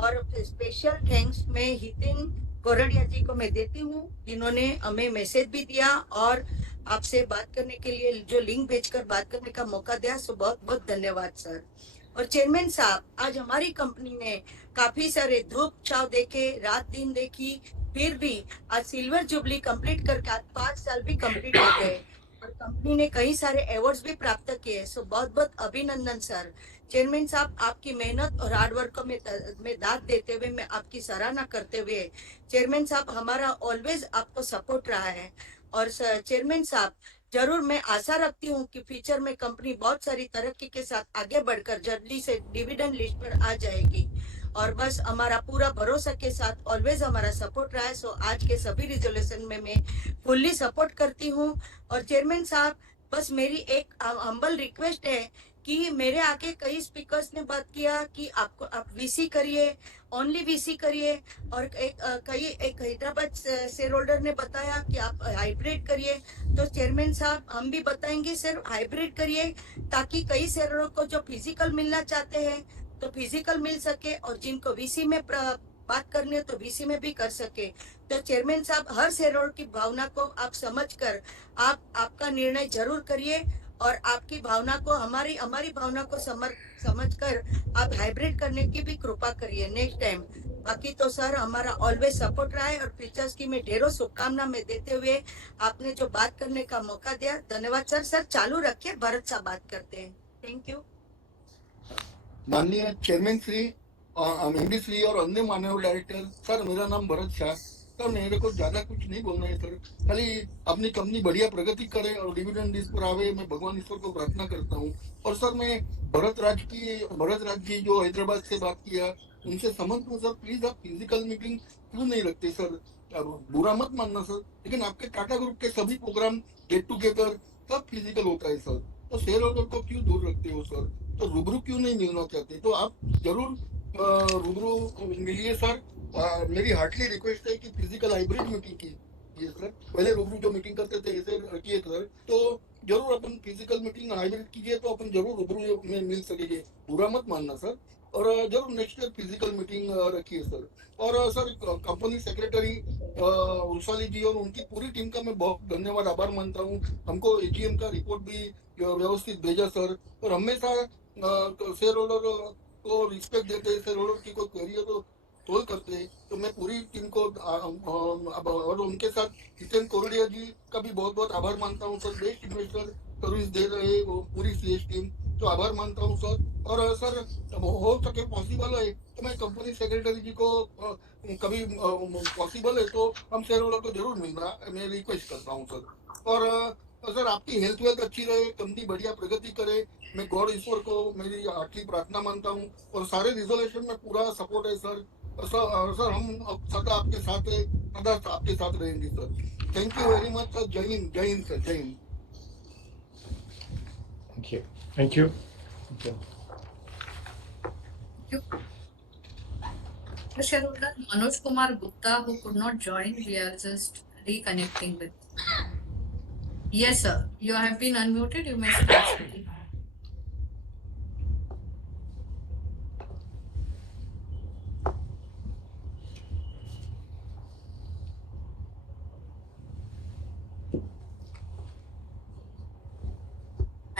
और स्पेशल थैंक्स मैं हितिन कोरडिया जी को मैं देती हूँ, जिन्होंने हमें मैसेज भी दिया और आपसे बात करने के लिए जो लिंक भेजकर बात करने का मौका दिया, सो बहुत बहुत धन्यवाद सर। और चेयरमैन साहब, आज हमारी कंपनी ने काफी सारे धूप छाव देखे, रात दिन देखी, फिर भी आज सिल्वर जुबली कंप्लीट करके आज 5 साल भी कंप्लीट हो गए और कंपनी ने कई सारे अवार्ड्स भी प्राप्त किए। सो बहुत बहुत अभिनंदन सर। चेयरमैन साहब, आपकी मेहनत और हार्डवर्क को में दाद देते हुए मैं आपकी सराहना करते हुए, चेयरमैन साहब हमारा ऑलवेज आपको सपोर्ट रहा है। और चेयरमैन साहब, जरूर मैं आशा रखती हूँ कि फ्यूचर में कंपनी बहुत सारी तरक्की के साथ आगे बढ़कर जल्दी से डिविडेंड लिस्ट पर आ जाएगी। और बस हमारा पूरा भरोसा के साथ ऑलवेज हमारा सपोर्ट रहा है। सो आज के सभी रिजोल्यूशन में मैं फुल्ली सपोर्ट करती हूँ। और चेयरमैन साहब, बस मेरी एक हम्बल रिक्वेस्ट है कि मेरे आगे कई स्पीकर्स ने बात किया कि आपको आप वीसी करिए, ओनली वीसी करिए, और एक हैदराबाद शेयर होल्डर ने बताया कि आप हाइब्रिड करिए। तो चेयरमैन साहब, हम भी बताएंगे सर हाइब्रिड करिए, ताकि कई शेयरों को जो फिजिकल मिलना चाहते हैं तो फिजिकल मिल सके, और जिनको वीसी में बात करनी है तो वीसी में भी कर सके। तो चेयरमैन साहब, हर शेयर होल्डर की भावना को आप समझकर आप आपका निर्णय जरूर करिए, और आपकी भावना को हमारी भावना को समझकर आप हाइब्रिड करने की भी कृपा करिए नेक्स्ट टाइम। बाकी तो सर हमारा ऑलवेज सपोर्ट रहा है, और फीचर्स की मैं ढेरों शुभकामना में देते हुए आपने जो बात करने का मौका दिया, धन्यवाद सर। सर चालू रखिए, भरत साहब बात करते हैं। Thank you. माननीय चेयरमैन श्री, एमडी श्री और अन्य माननीय डायरेक्टर सर, मेरा नाम भरत शाह। सर मेरे को ज्यादा कुछ नहीं बोलना है सर, खाली अपनी कंपनी बढ़िया प्रगति करे और डिविडेंड लिस्ट पर आवे, मैं भगवान ईश्वर को प्रार्थना करता हूँ। और सर मैं भरत राज जी जो हैदराबाद से बात किया, उनसे समझ हूँ सर, प्लीज आप फिजिकल मीटिंग क्यों नहीं रखते सर? बुरा मत मानना सर, लेकिन आपके टाटा ग्रुप के सभी प्रोग्राम गेट टूगेदर सब फिजिकल होता है सर, तो शेयर होल्डर को क्यों दूर रखते हो सर? तो रूबरू क्यों नहीं मिलना चाहते? तो आप जरूर रूबरू मिलिए सर। मेरी हार्टली रिक्वेस्ट है कि फिजिकल हाइब्रिड मीटिंग कीजिए सर। पहले रूबरू जो मीटिंग करते थे ऐसे रखिए सर, तो जरूर अपन फिजिकल मीटिंग हाइब्रिड कीजिए तो अपन जरूर रूबरू में मिल सकेंगे, बुरा मत मानना सर। और जरूर नेक्स्ट ईयर फिजिकल मीटिंग रखिए सर। और सर कंपनी सेक्रेटरी उषाली जी और उनकी पूरी टीम का मैं बहुत धन्यवाद आभार मानता हूँ। हमको एजीएम का रिपोर्ट भी व्यवस्थित भेजा सर। और हमेशा शेयर होल्डर को रिस्पेक्ट देते, शेयर होल्डर की कोई क्वेरी है तो सोल्व करते। तो मैं पूरी टीम को और उनके साथ जितेन कोरडिया जी का भी बहुत बहुत आभार मानता हूँ सर। बेस्ट इन्वेस्टर सर्विस दे रहे वो पूरी सीएस टीम, तो आभार मानता हूँ सर। और सर हो सके पॉसिबल है तो मैं कंपनी सेक्रेटरी जी को कभी पॉसिबल है तो हम शेयर होल्डर को जरूर मिलना मैं रिक्वेस्ट करता हूँ सर। और सर आपकी हेल्थ वेल्थ अच्छी रहे, कंपनी बढ़िया प्रगति करे, मैं गॉड ईश्वर को मेरी आखिरी प्रार्थना मानता हूँ। और सारे रिजोल्यूशन में पूरा सपोर्ट है सर। सर हम सदा आपके साथ है, सदा आपके साथ रहेंगे sir. Thank you very much sir. जय हिंद, जय हिंद सर, जय Hind. Thank you. Thank you. Thank you. Thank you. The shareholder Manoj Kumar Gupta, who could not join, we are just reconnecting with. Yes, sir. You have been unmuted. You may start speaking.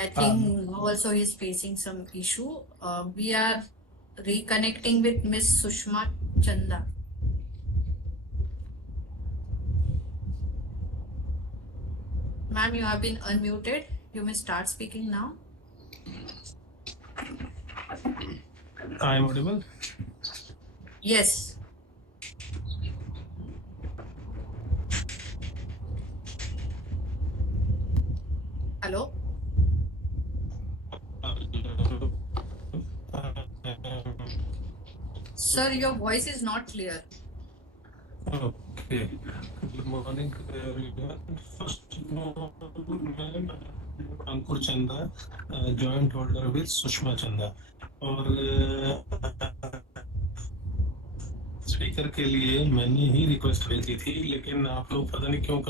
I think also he's facing some issue. We are reconnecting with Miss Sushma Chanda. Ma'am, you have been unmuted. You may start speaking now. I am audible? Yes. Hello? Sir, your voice is not clear. Okay. Good morning, everyone. First of all, Ankur Chanda, joint holder with Sushma Chanda. और speaker के लिए मैंने ही request भेजी थी, लेकिन आप लोग पता नहीं क्यों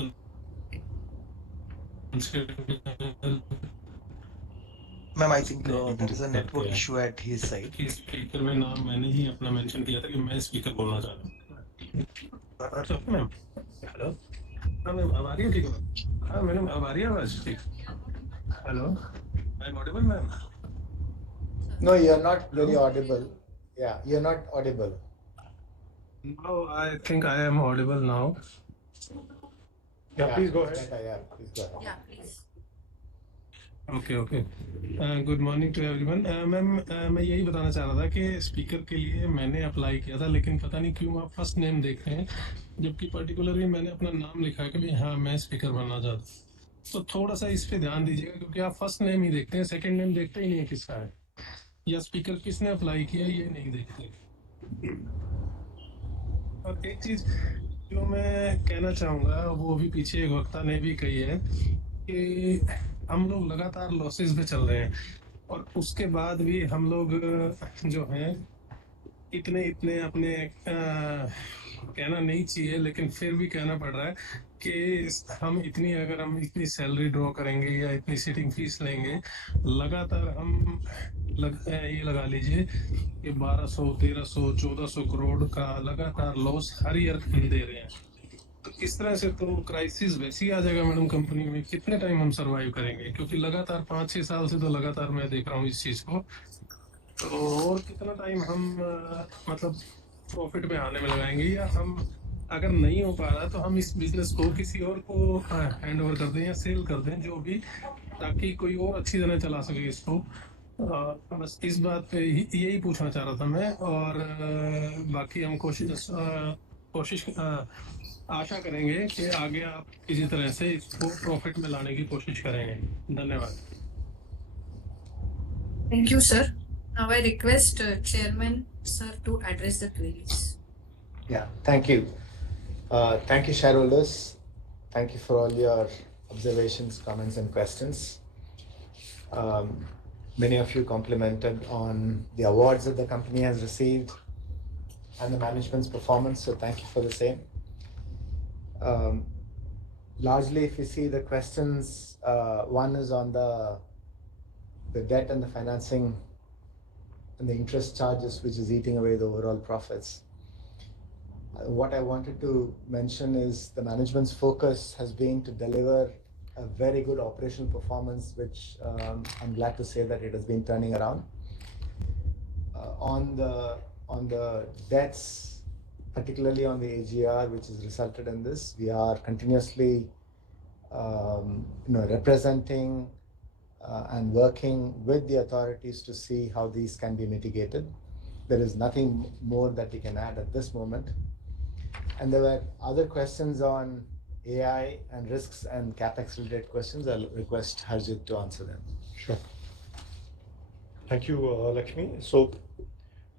Ma'am, I think there is a network issue at his side. Speaker में नाम मैंने ही अपना मेंशन किया था कि मैं स्पीकर बोलना चाहता हूँ। अच्छा मैम, हेलो मैम, अब आ रही है? ठीक है हाँ मैडम, अब आ रही है आवाज? ठीक। Hello, I am audible ma'am? No, you're not very audible. Yeah, you're not audible. Now I think I am audible now. Yeah, please go ahead. Yeah, please go ahead. Yeah, please. Okay. Good morning to everyone. Ma'am, मैं यही बताना चाह रहा था कि speaker के लिए मैंने अप्लाई किया था, लेकिन पता नहीं क्यों आप फर्स्ट नेम देख रहे हैं, जबकि पर्टिकुलरली मैंने अपना नाम लिखा है कि भाई हाँ मैं स्पीकर बनना चाहता हूँ। तो थोड़ा सा इस पे ध्यान दीजिएगा, क्योंकि आप फर्स्ट नेम ही देखते हैं, सेकंड नेम देखते ही नहीं है किसका है, या स्पीकर किसने अप्लाई किया ये नहीं देखते। और एक चीज जो मैं कहना चाहूँगा, वो भी पीछे एक वक्ता ने भी कही है कि हम लोग लगातार लॉसेस में चल रहे हैं, और उसके बाद भी हम लोग जो हैं इतने अपने कहना नहीं चाहिए, लेकिन फिर भी कहना पड़ रहा है कि हम अगर हम इतनी सैलरी ड्रॉ करेंगे या इतनी सिटिंग फीस लेंगे, लगातार हम ये लगा लीजिए कि 1200, 1300, 1400 करोड़ का लगातार लॉस हर ईयर दे रहे हैं। तो इस तरह से तो क्राइसिस वैसे ही आ जाएगा मैडम कंपनी में। कितने टाइम हम सरवाइव करेंगे? क्योंकि लगातार 5-6 साल से तो लगातार मैं देख रहा हूँ इस चीज को। तो और कितना टाइम हम मतलब प्रॉफिट में आने में लगाएंगे, या हम अगर नहीं हो पा रहा तो हम इस बिजनेस को किसी और को हैंड ओवर कर दें या सेल कर दें, जो भी, ताकि कोई और अच्छी तरह चला सके इसको। बस इस बात पे यही पूछना चाह रहा था मैं। और बाकी हम कोशिश आशा करेंगे कि आगे आप किसी तरह से इसको प्रॉफिट में लाने की कोशिश करेंगे। धन्यवाद। Thank you, sir. Now I request Chairman sir to address the queries. Yeah, thank you. Thank you, shareholders. Thank you for all your observations, comments, and questions. Many of you complimented on the awards that the company has received and the management's performance, so thank you for the same. largely, if you see the questions, one is on the debt and the financing and the interest charges, which is eating away the overall profits. What I wanted to mention is the management's focus has been to deliver a very good operational performance, which I'm glad to say that it has been turning around. On the debts, particularly on the AGR, which has resulted in this, we are continuously representing and working with the authorities to see how these can be mitigated. There is nothing more that we can add at this moment. And there were other questions on AI and risks and CapEx related questions. I'll request Harjit to answer them. Sure. Thank you, Lakshmi. So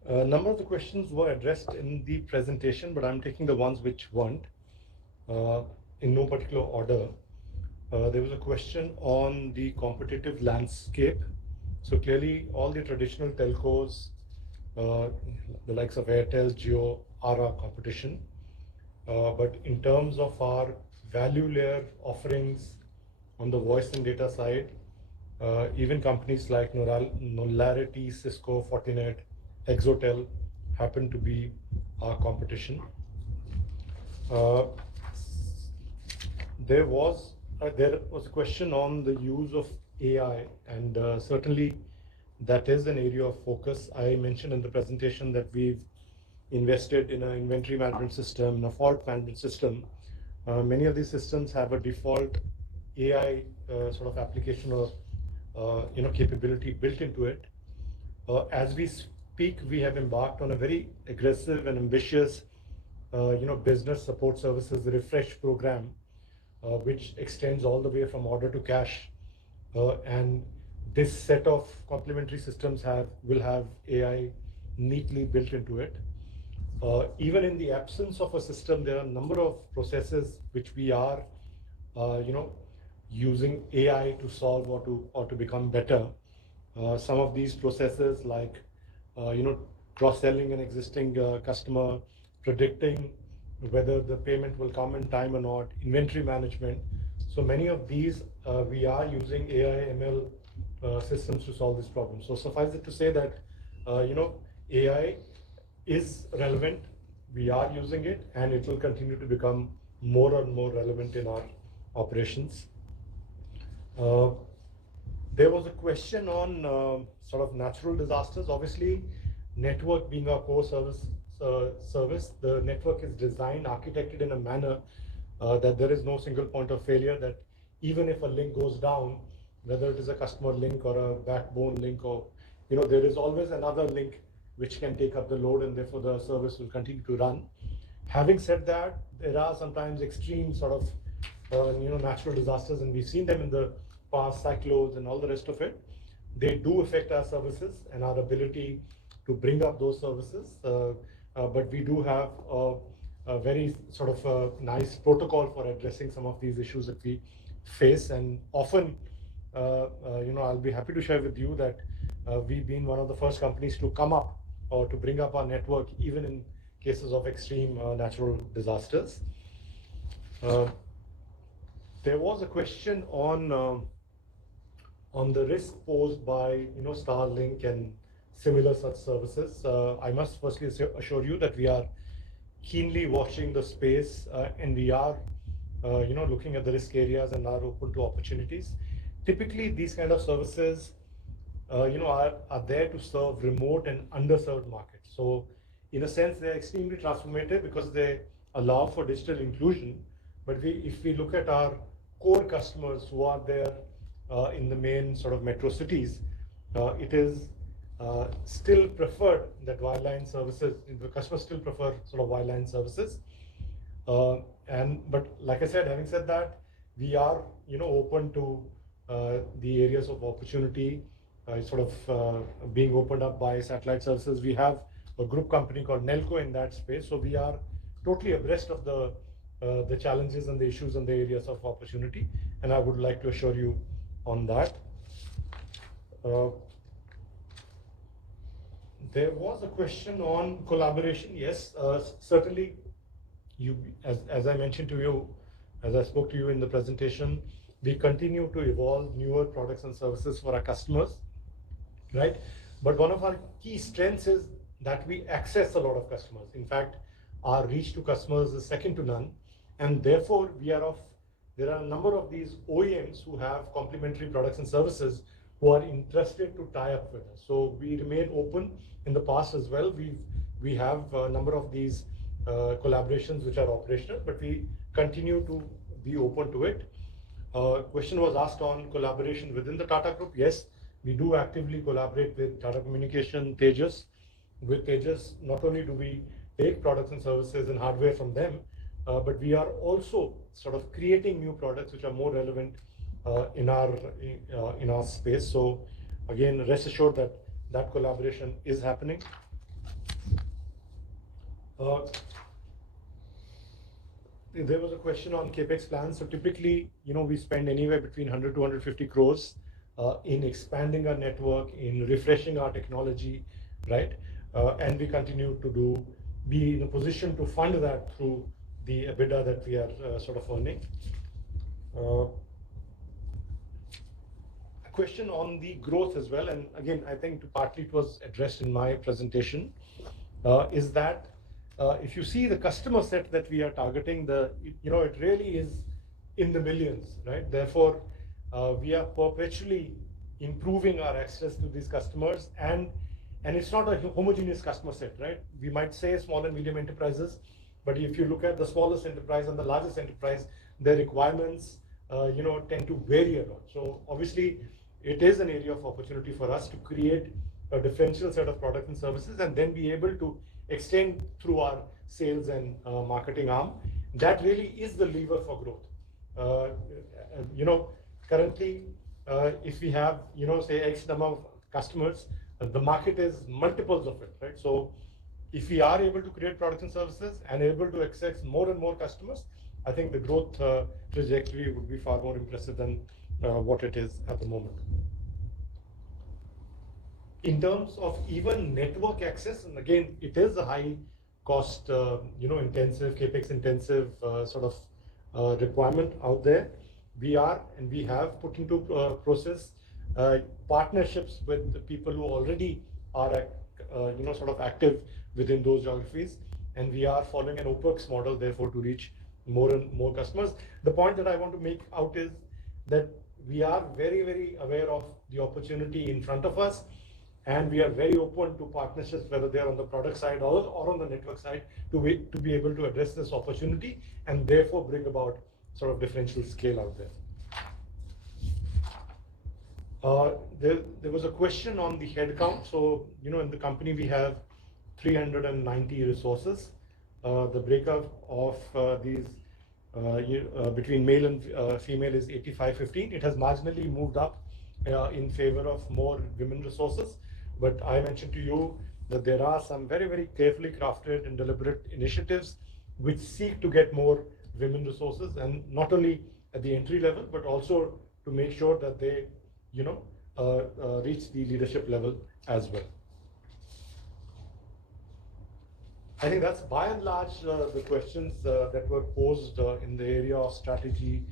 a number of the questions were addressed in the presentation, but I'm taking the ones which weren't in no particular order. There was a question on the competitive landscape. So clearly all the traditional telcos, the likes of Airtel, Jio, are our competition. But in terms of our value layer offerings on the voice and data side, even companies like Nolarity, Cisco, Fortinet, Exotel happen to be our competition. There was a question on the use of AI, and certainly that is an area of focus. I mentioned in the presentation that we've invested in an inventory management system, in a fault management system. Many of these systems have a default AI sort of application or capability built into it. As we speak, we have embarked on a very aggressive and ambitious business support services refresh program, which extends all the way from order to cash. And this set of complementary systems will have AI neatly built into it. Even in the absence of a system, there are a number of processes which we are, using AI to solve or to become better. Some of these processes, like, cross-selling an existing customer, predicting whether the payment will come in time or not, inventory management. So many of these, we are using AI ML systems to solve this problem. So suffice it to say that, AI is relevant, we are using it, and it will continue to become more and more relevant in our operations. There was a question on sort of natural disasters. Obviously, network being our core service, the network is designed, architected in a manner that there is no single point of failure, that even if a link goes down, whether it is a customer link or a backbone link, or there is always another link which can take up the load, and therefore the service will continue to run. Having said that, there are sometimes extreme sort of natural disasters, and we've seen them in the past, cyclones and all the rest of it. They do affect our services and our ability to bring up those services, but we do have a very sort of nice protocol for addressing some of these issues that we face. And often, I'll be happy to share with you that we've been one of the first companies to come up or to bring up our network even in cases of extreme natural disasters. There was a question on the risk posed by Starlink and similar such services. I must firstly assure you that we are keenly watching the space, and we are looking at the risk areas and are open to opportunities. Typically, these kind of services are there to serve remote and underserved markets. So in a sense, they're extremely transformative because they allow for digital inclusion. But if we look at our core customers who are there in the main sort of metro cities, it is still preferred that wireline services, the customers still prefer sort of wireline services. But like I said, having said that, we are open to the areas of opportunity sort of being opened up by satellite services. We have a group company called Nelco in that space, so we are totally abreast of the challenges and the issues and the areas of opportunity, and I would like to assure you on that. There was a question on collaboration. Yes, certainly, as I mentioned to you, As I spoke to you in the presentation, we continue to evolve newer products and services for our customers, right? But one of our key strengths is that we access a lot of customers. In fact, our reach to customers is second to none, and therefore there are a number of these OEMs who have complementary products and services who are interested to tie up with us. So we remain open. In the past as well, we have a number of these collaborations which are operational, but we continue to be open to it. Question was asked on collaboration within the Tata Group. Yes, we do actively collaborate with Tata Communication, Tejas. With Tejas, not only do we take products and services and hardware from them, but we are also sort of creating new products which are more relevant in our space. So again, rest assured that that collaboration is happening. There was a question on capex plans. So typically, we spend anywhere between 100 to 150 crores in expanding our network, in refreshing our technology, right? And we continue to be in a position to fund that through the EBITDA that we are sort of earning. A question on the growth as well, and again, I think partly it was addressed in my presentation, is that if you see the customer set that we are targeting, it really is in the millions, right? Therefore, we are perpetually improving our access to these customers, and it's not a homogeneous customer set, right? We might say small and medium enterprises, but if you look at the smallest enterprise and the largest enterprise, their requirements, tend to vary a lot. So obviously, it is an area of opportunity for us to create a differential set of products and services, and then be able to extend through our sales and marketing arm. That really is the lever for growth. Currently, if we have, say X number of customers, the market is multiples of it, right? So if we are able to create products and services and able to access more and more customers, I think the growth trajectory would be far more impressive than what it is at the moment. In terms of even network access, and again, it is a high cost, intensive, capex intensive sort of requirement out there. We have put into process partnerships with the people who already are, sort of active within those geographies, and we are following an OPEX model, therefore, to reach more and more customers. The point that I want to make out is that we are very, very aware of the opportunity in front of us, and we are very open to partnerships, whether they're on the product side or on the network side, to be able to address this opportunity and therefore bring about sort of differential scale out there. There was a question on the headcount. So, in the company we have 390 resources. The breakup of these between male and female is 85-15. It has marginally moved up in favor of more women resources. But I mentioned to you that there are some very, very carefully crafted and deliberate initiatives which seek to get more women resources, and not only at the entry level, but also to make sure that they, reach the leadership level as well. I think that's by and large the questions that were posed in the area of strategy,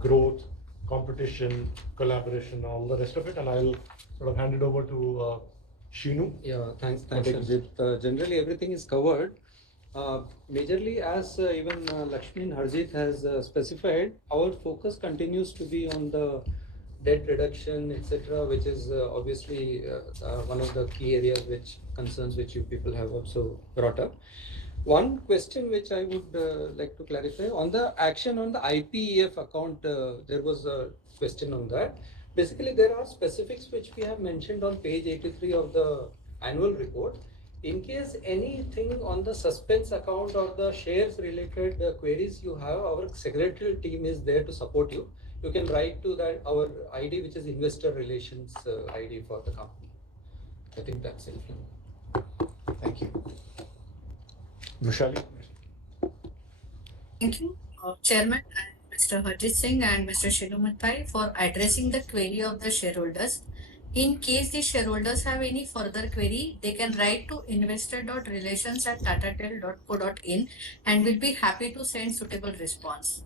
growth, competition, collaboration, all the rest of it, and I'll sort of hand it over to Shinu. Yeah, thanks, Harjit. Generally, everything is covered. Majorly, as even Lakshmi and Harjit has specified, our focus continues to be on the debt reduction, etc., which is obviously one of the key areas which you people have also brought up. One question which I would like to clarify on the action on the IPEF account, there was a question on that. Basically, there are specifics which we have mentioned on page 83 of the annual report. In case anything on the suspense account or the shares related queries you have, our secretarial team is there to support you. You can write to that our ID, which is Investor Relations ID for the company. I think that's it. Thank you. Vishali. Thank you, Chairman and Mr. Harjit Singh and Mr. Shinu Mithai for addressing the query of the shareholders. In case the shareholders have any further query, they can write to investor.relations@tatatel.co.in and we'll be happy to send suitable response.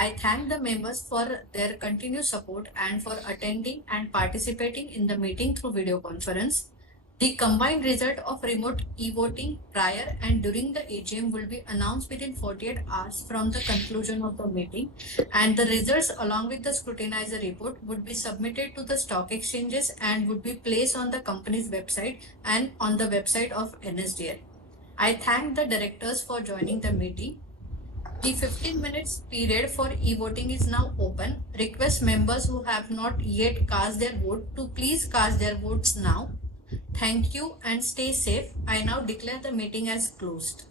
I thank the members for their continued support and for attending and participating in the meeting through video conference. The combined result of remote e-voting prior and during the AGM will be announced within 48 hours from the conclusion of the meeting, and the results along with the scrutinizer report would be submitted to the stock exchanges and would be placed on the company's website and on the website of NSDL. I thank the directors for joining the meeting. The 15 minutes period for e-voting is now open. Request members who have not yet cast their vote to please cast their votes now. Thank you and stay safe. I now declare the meeting as closed.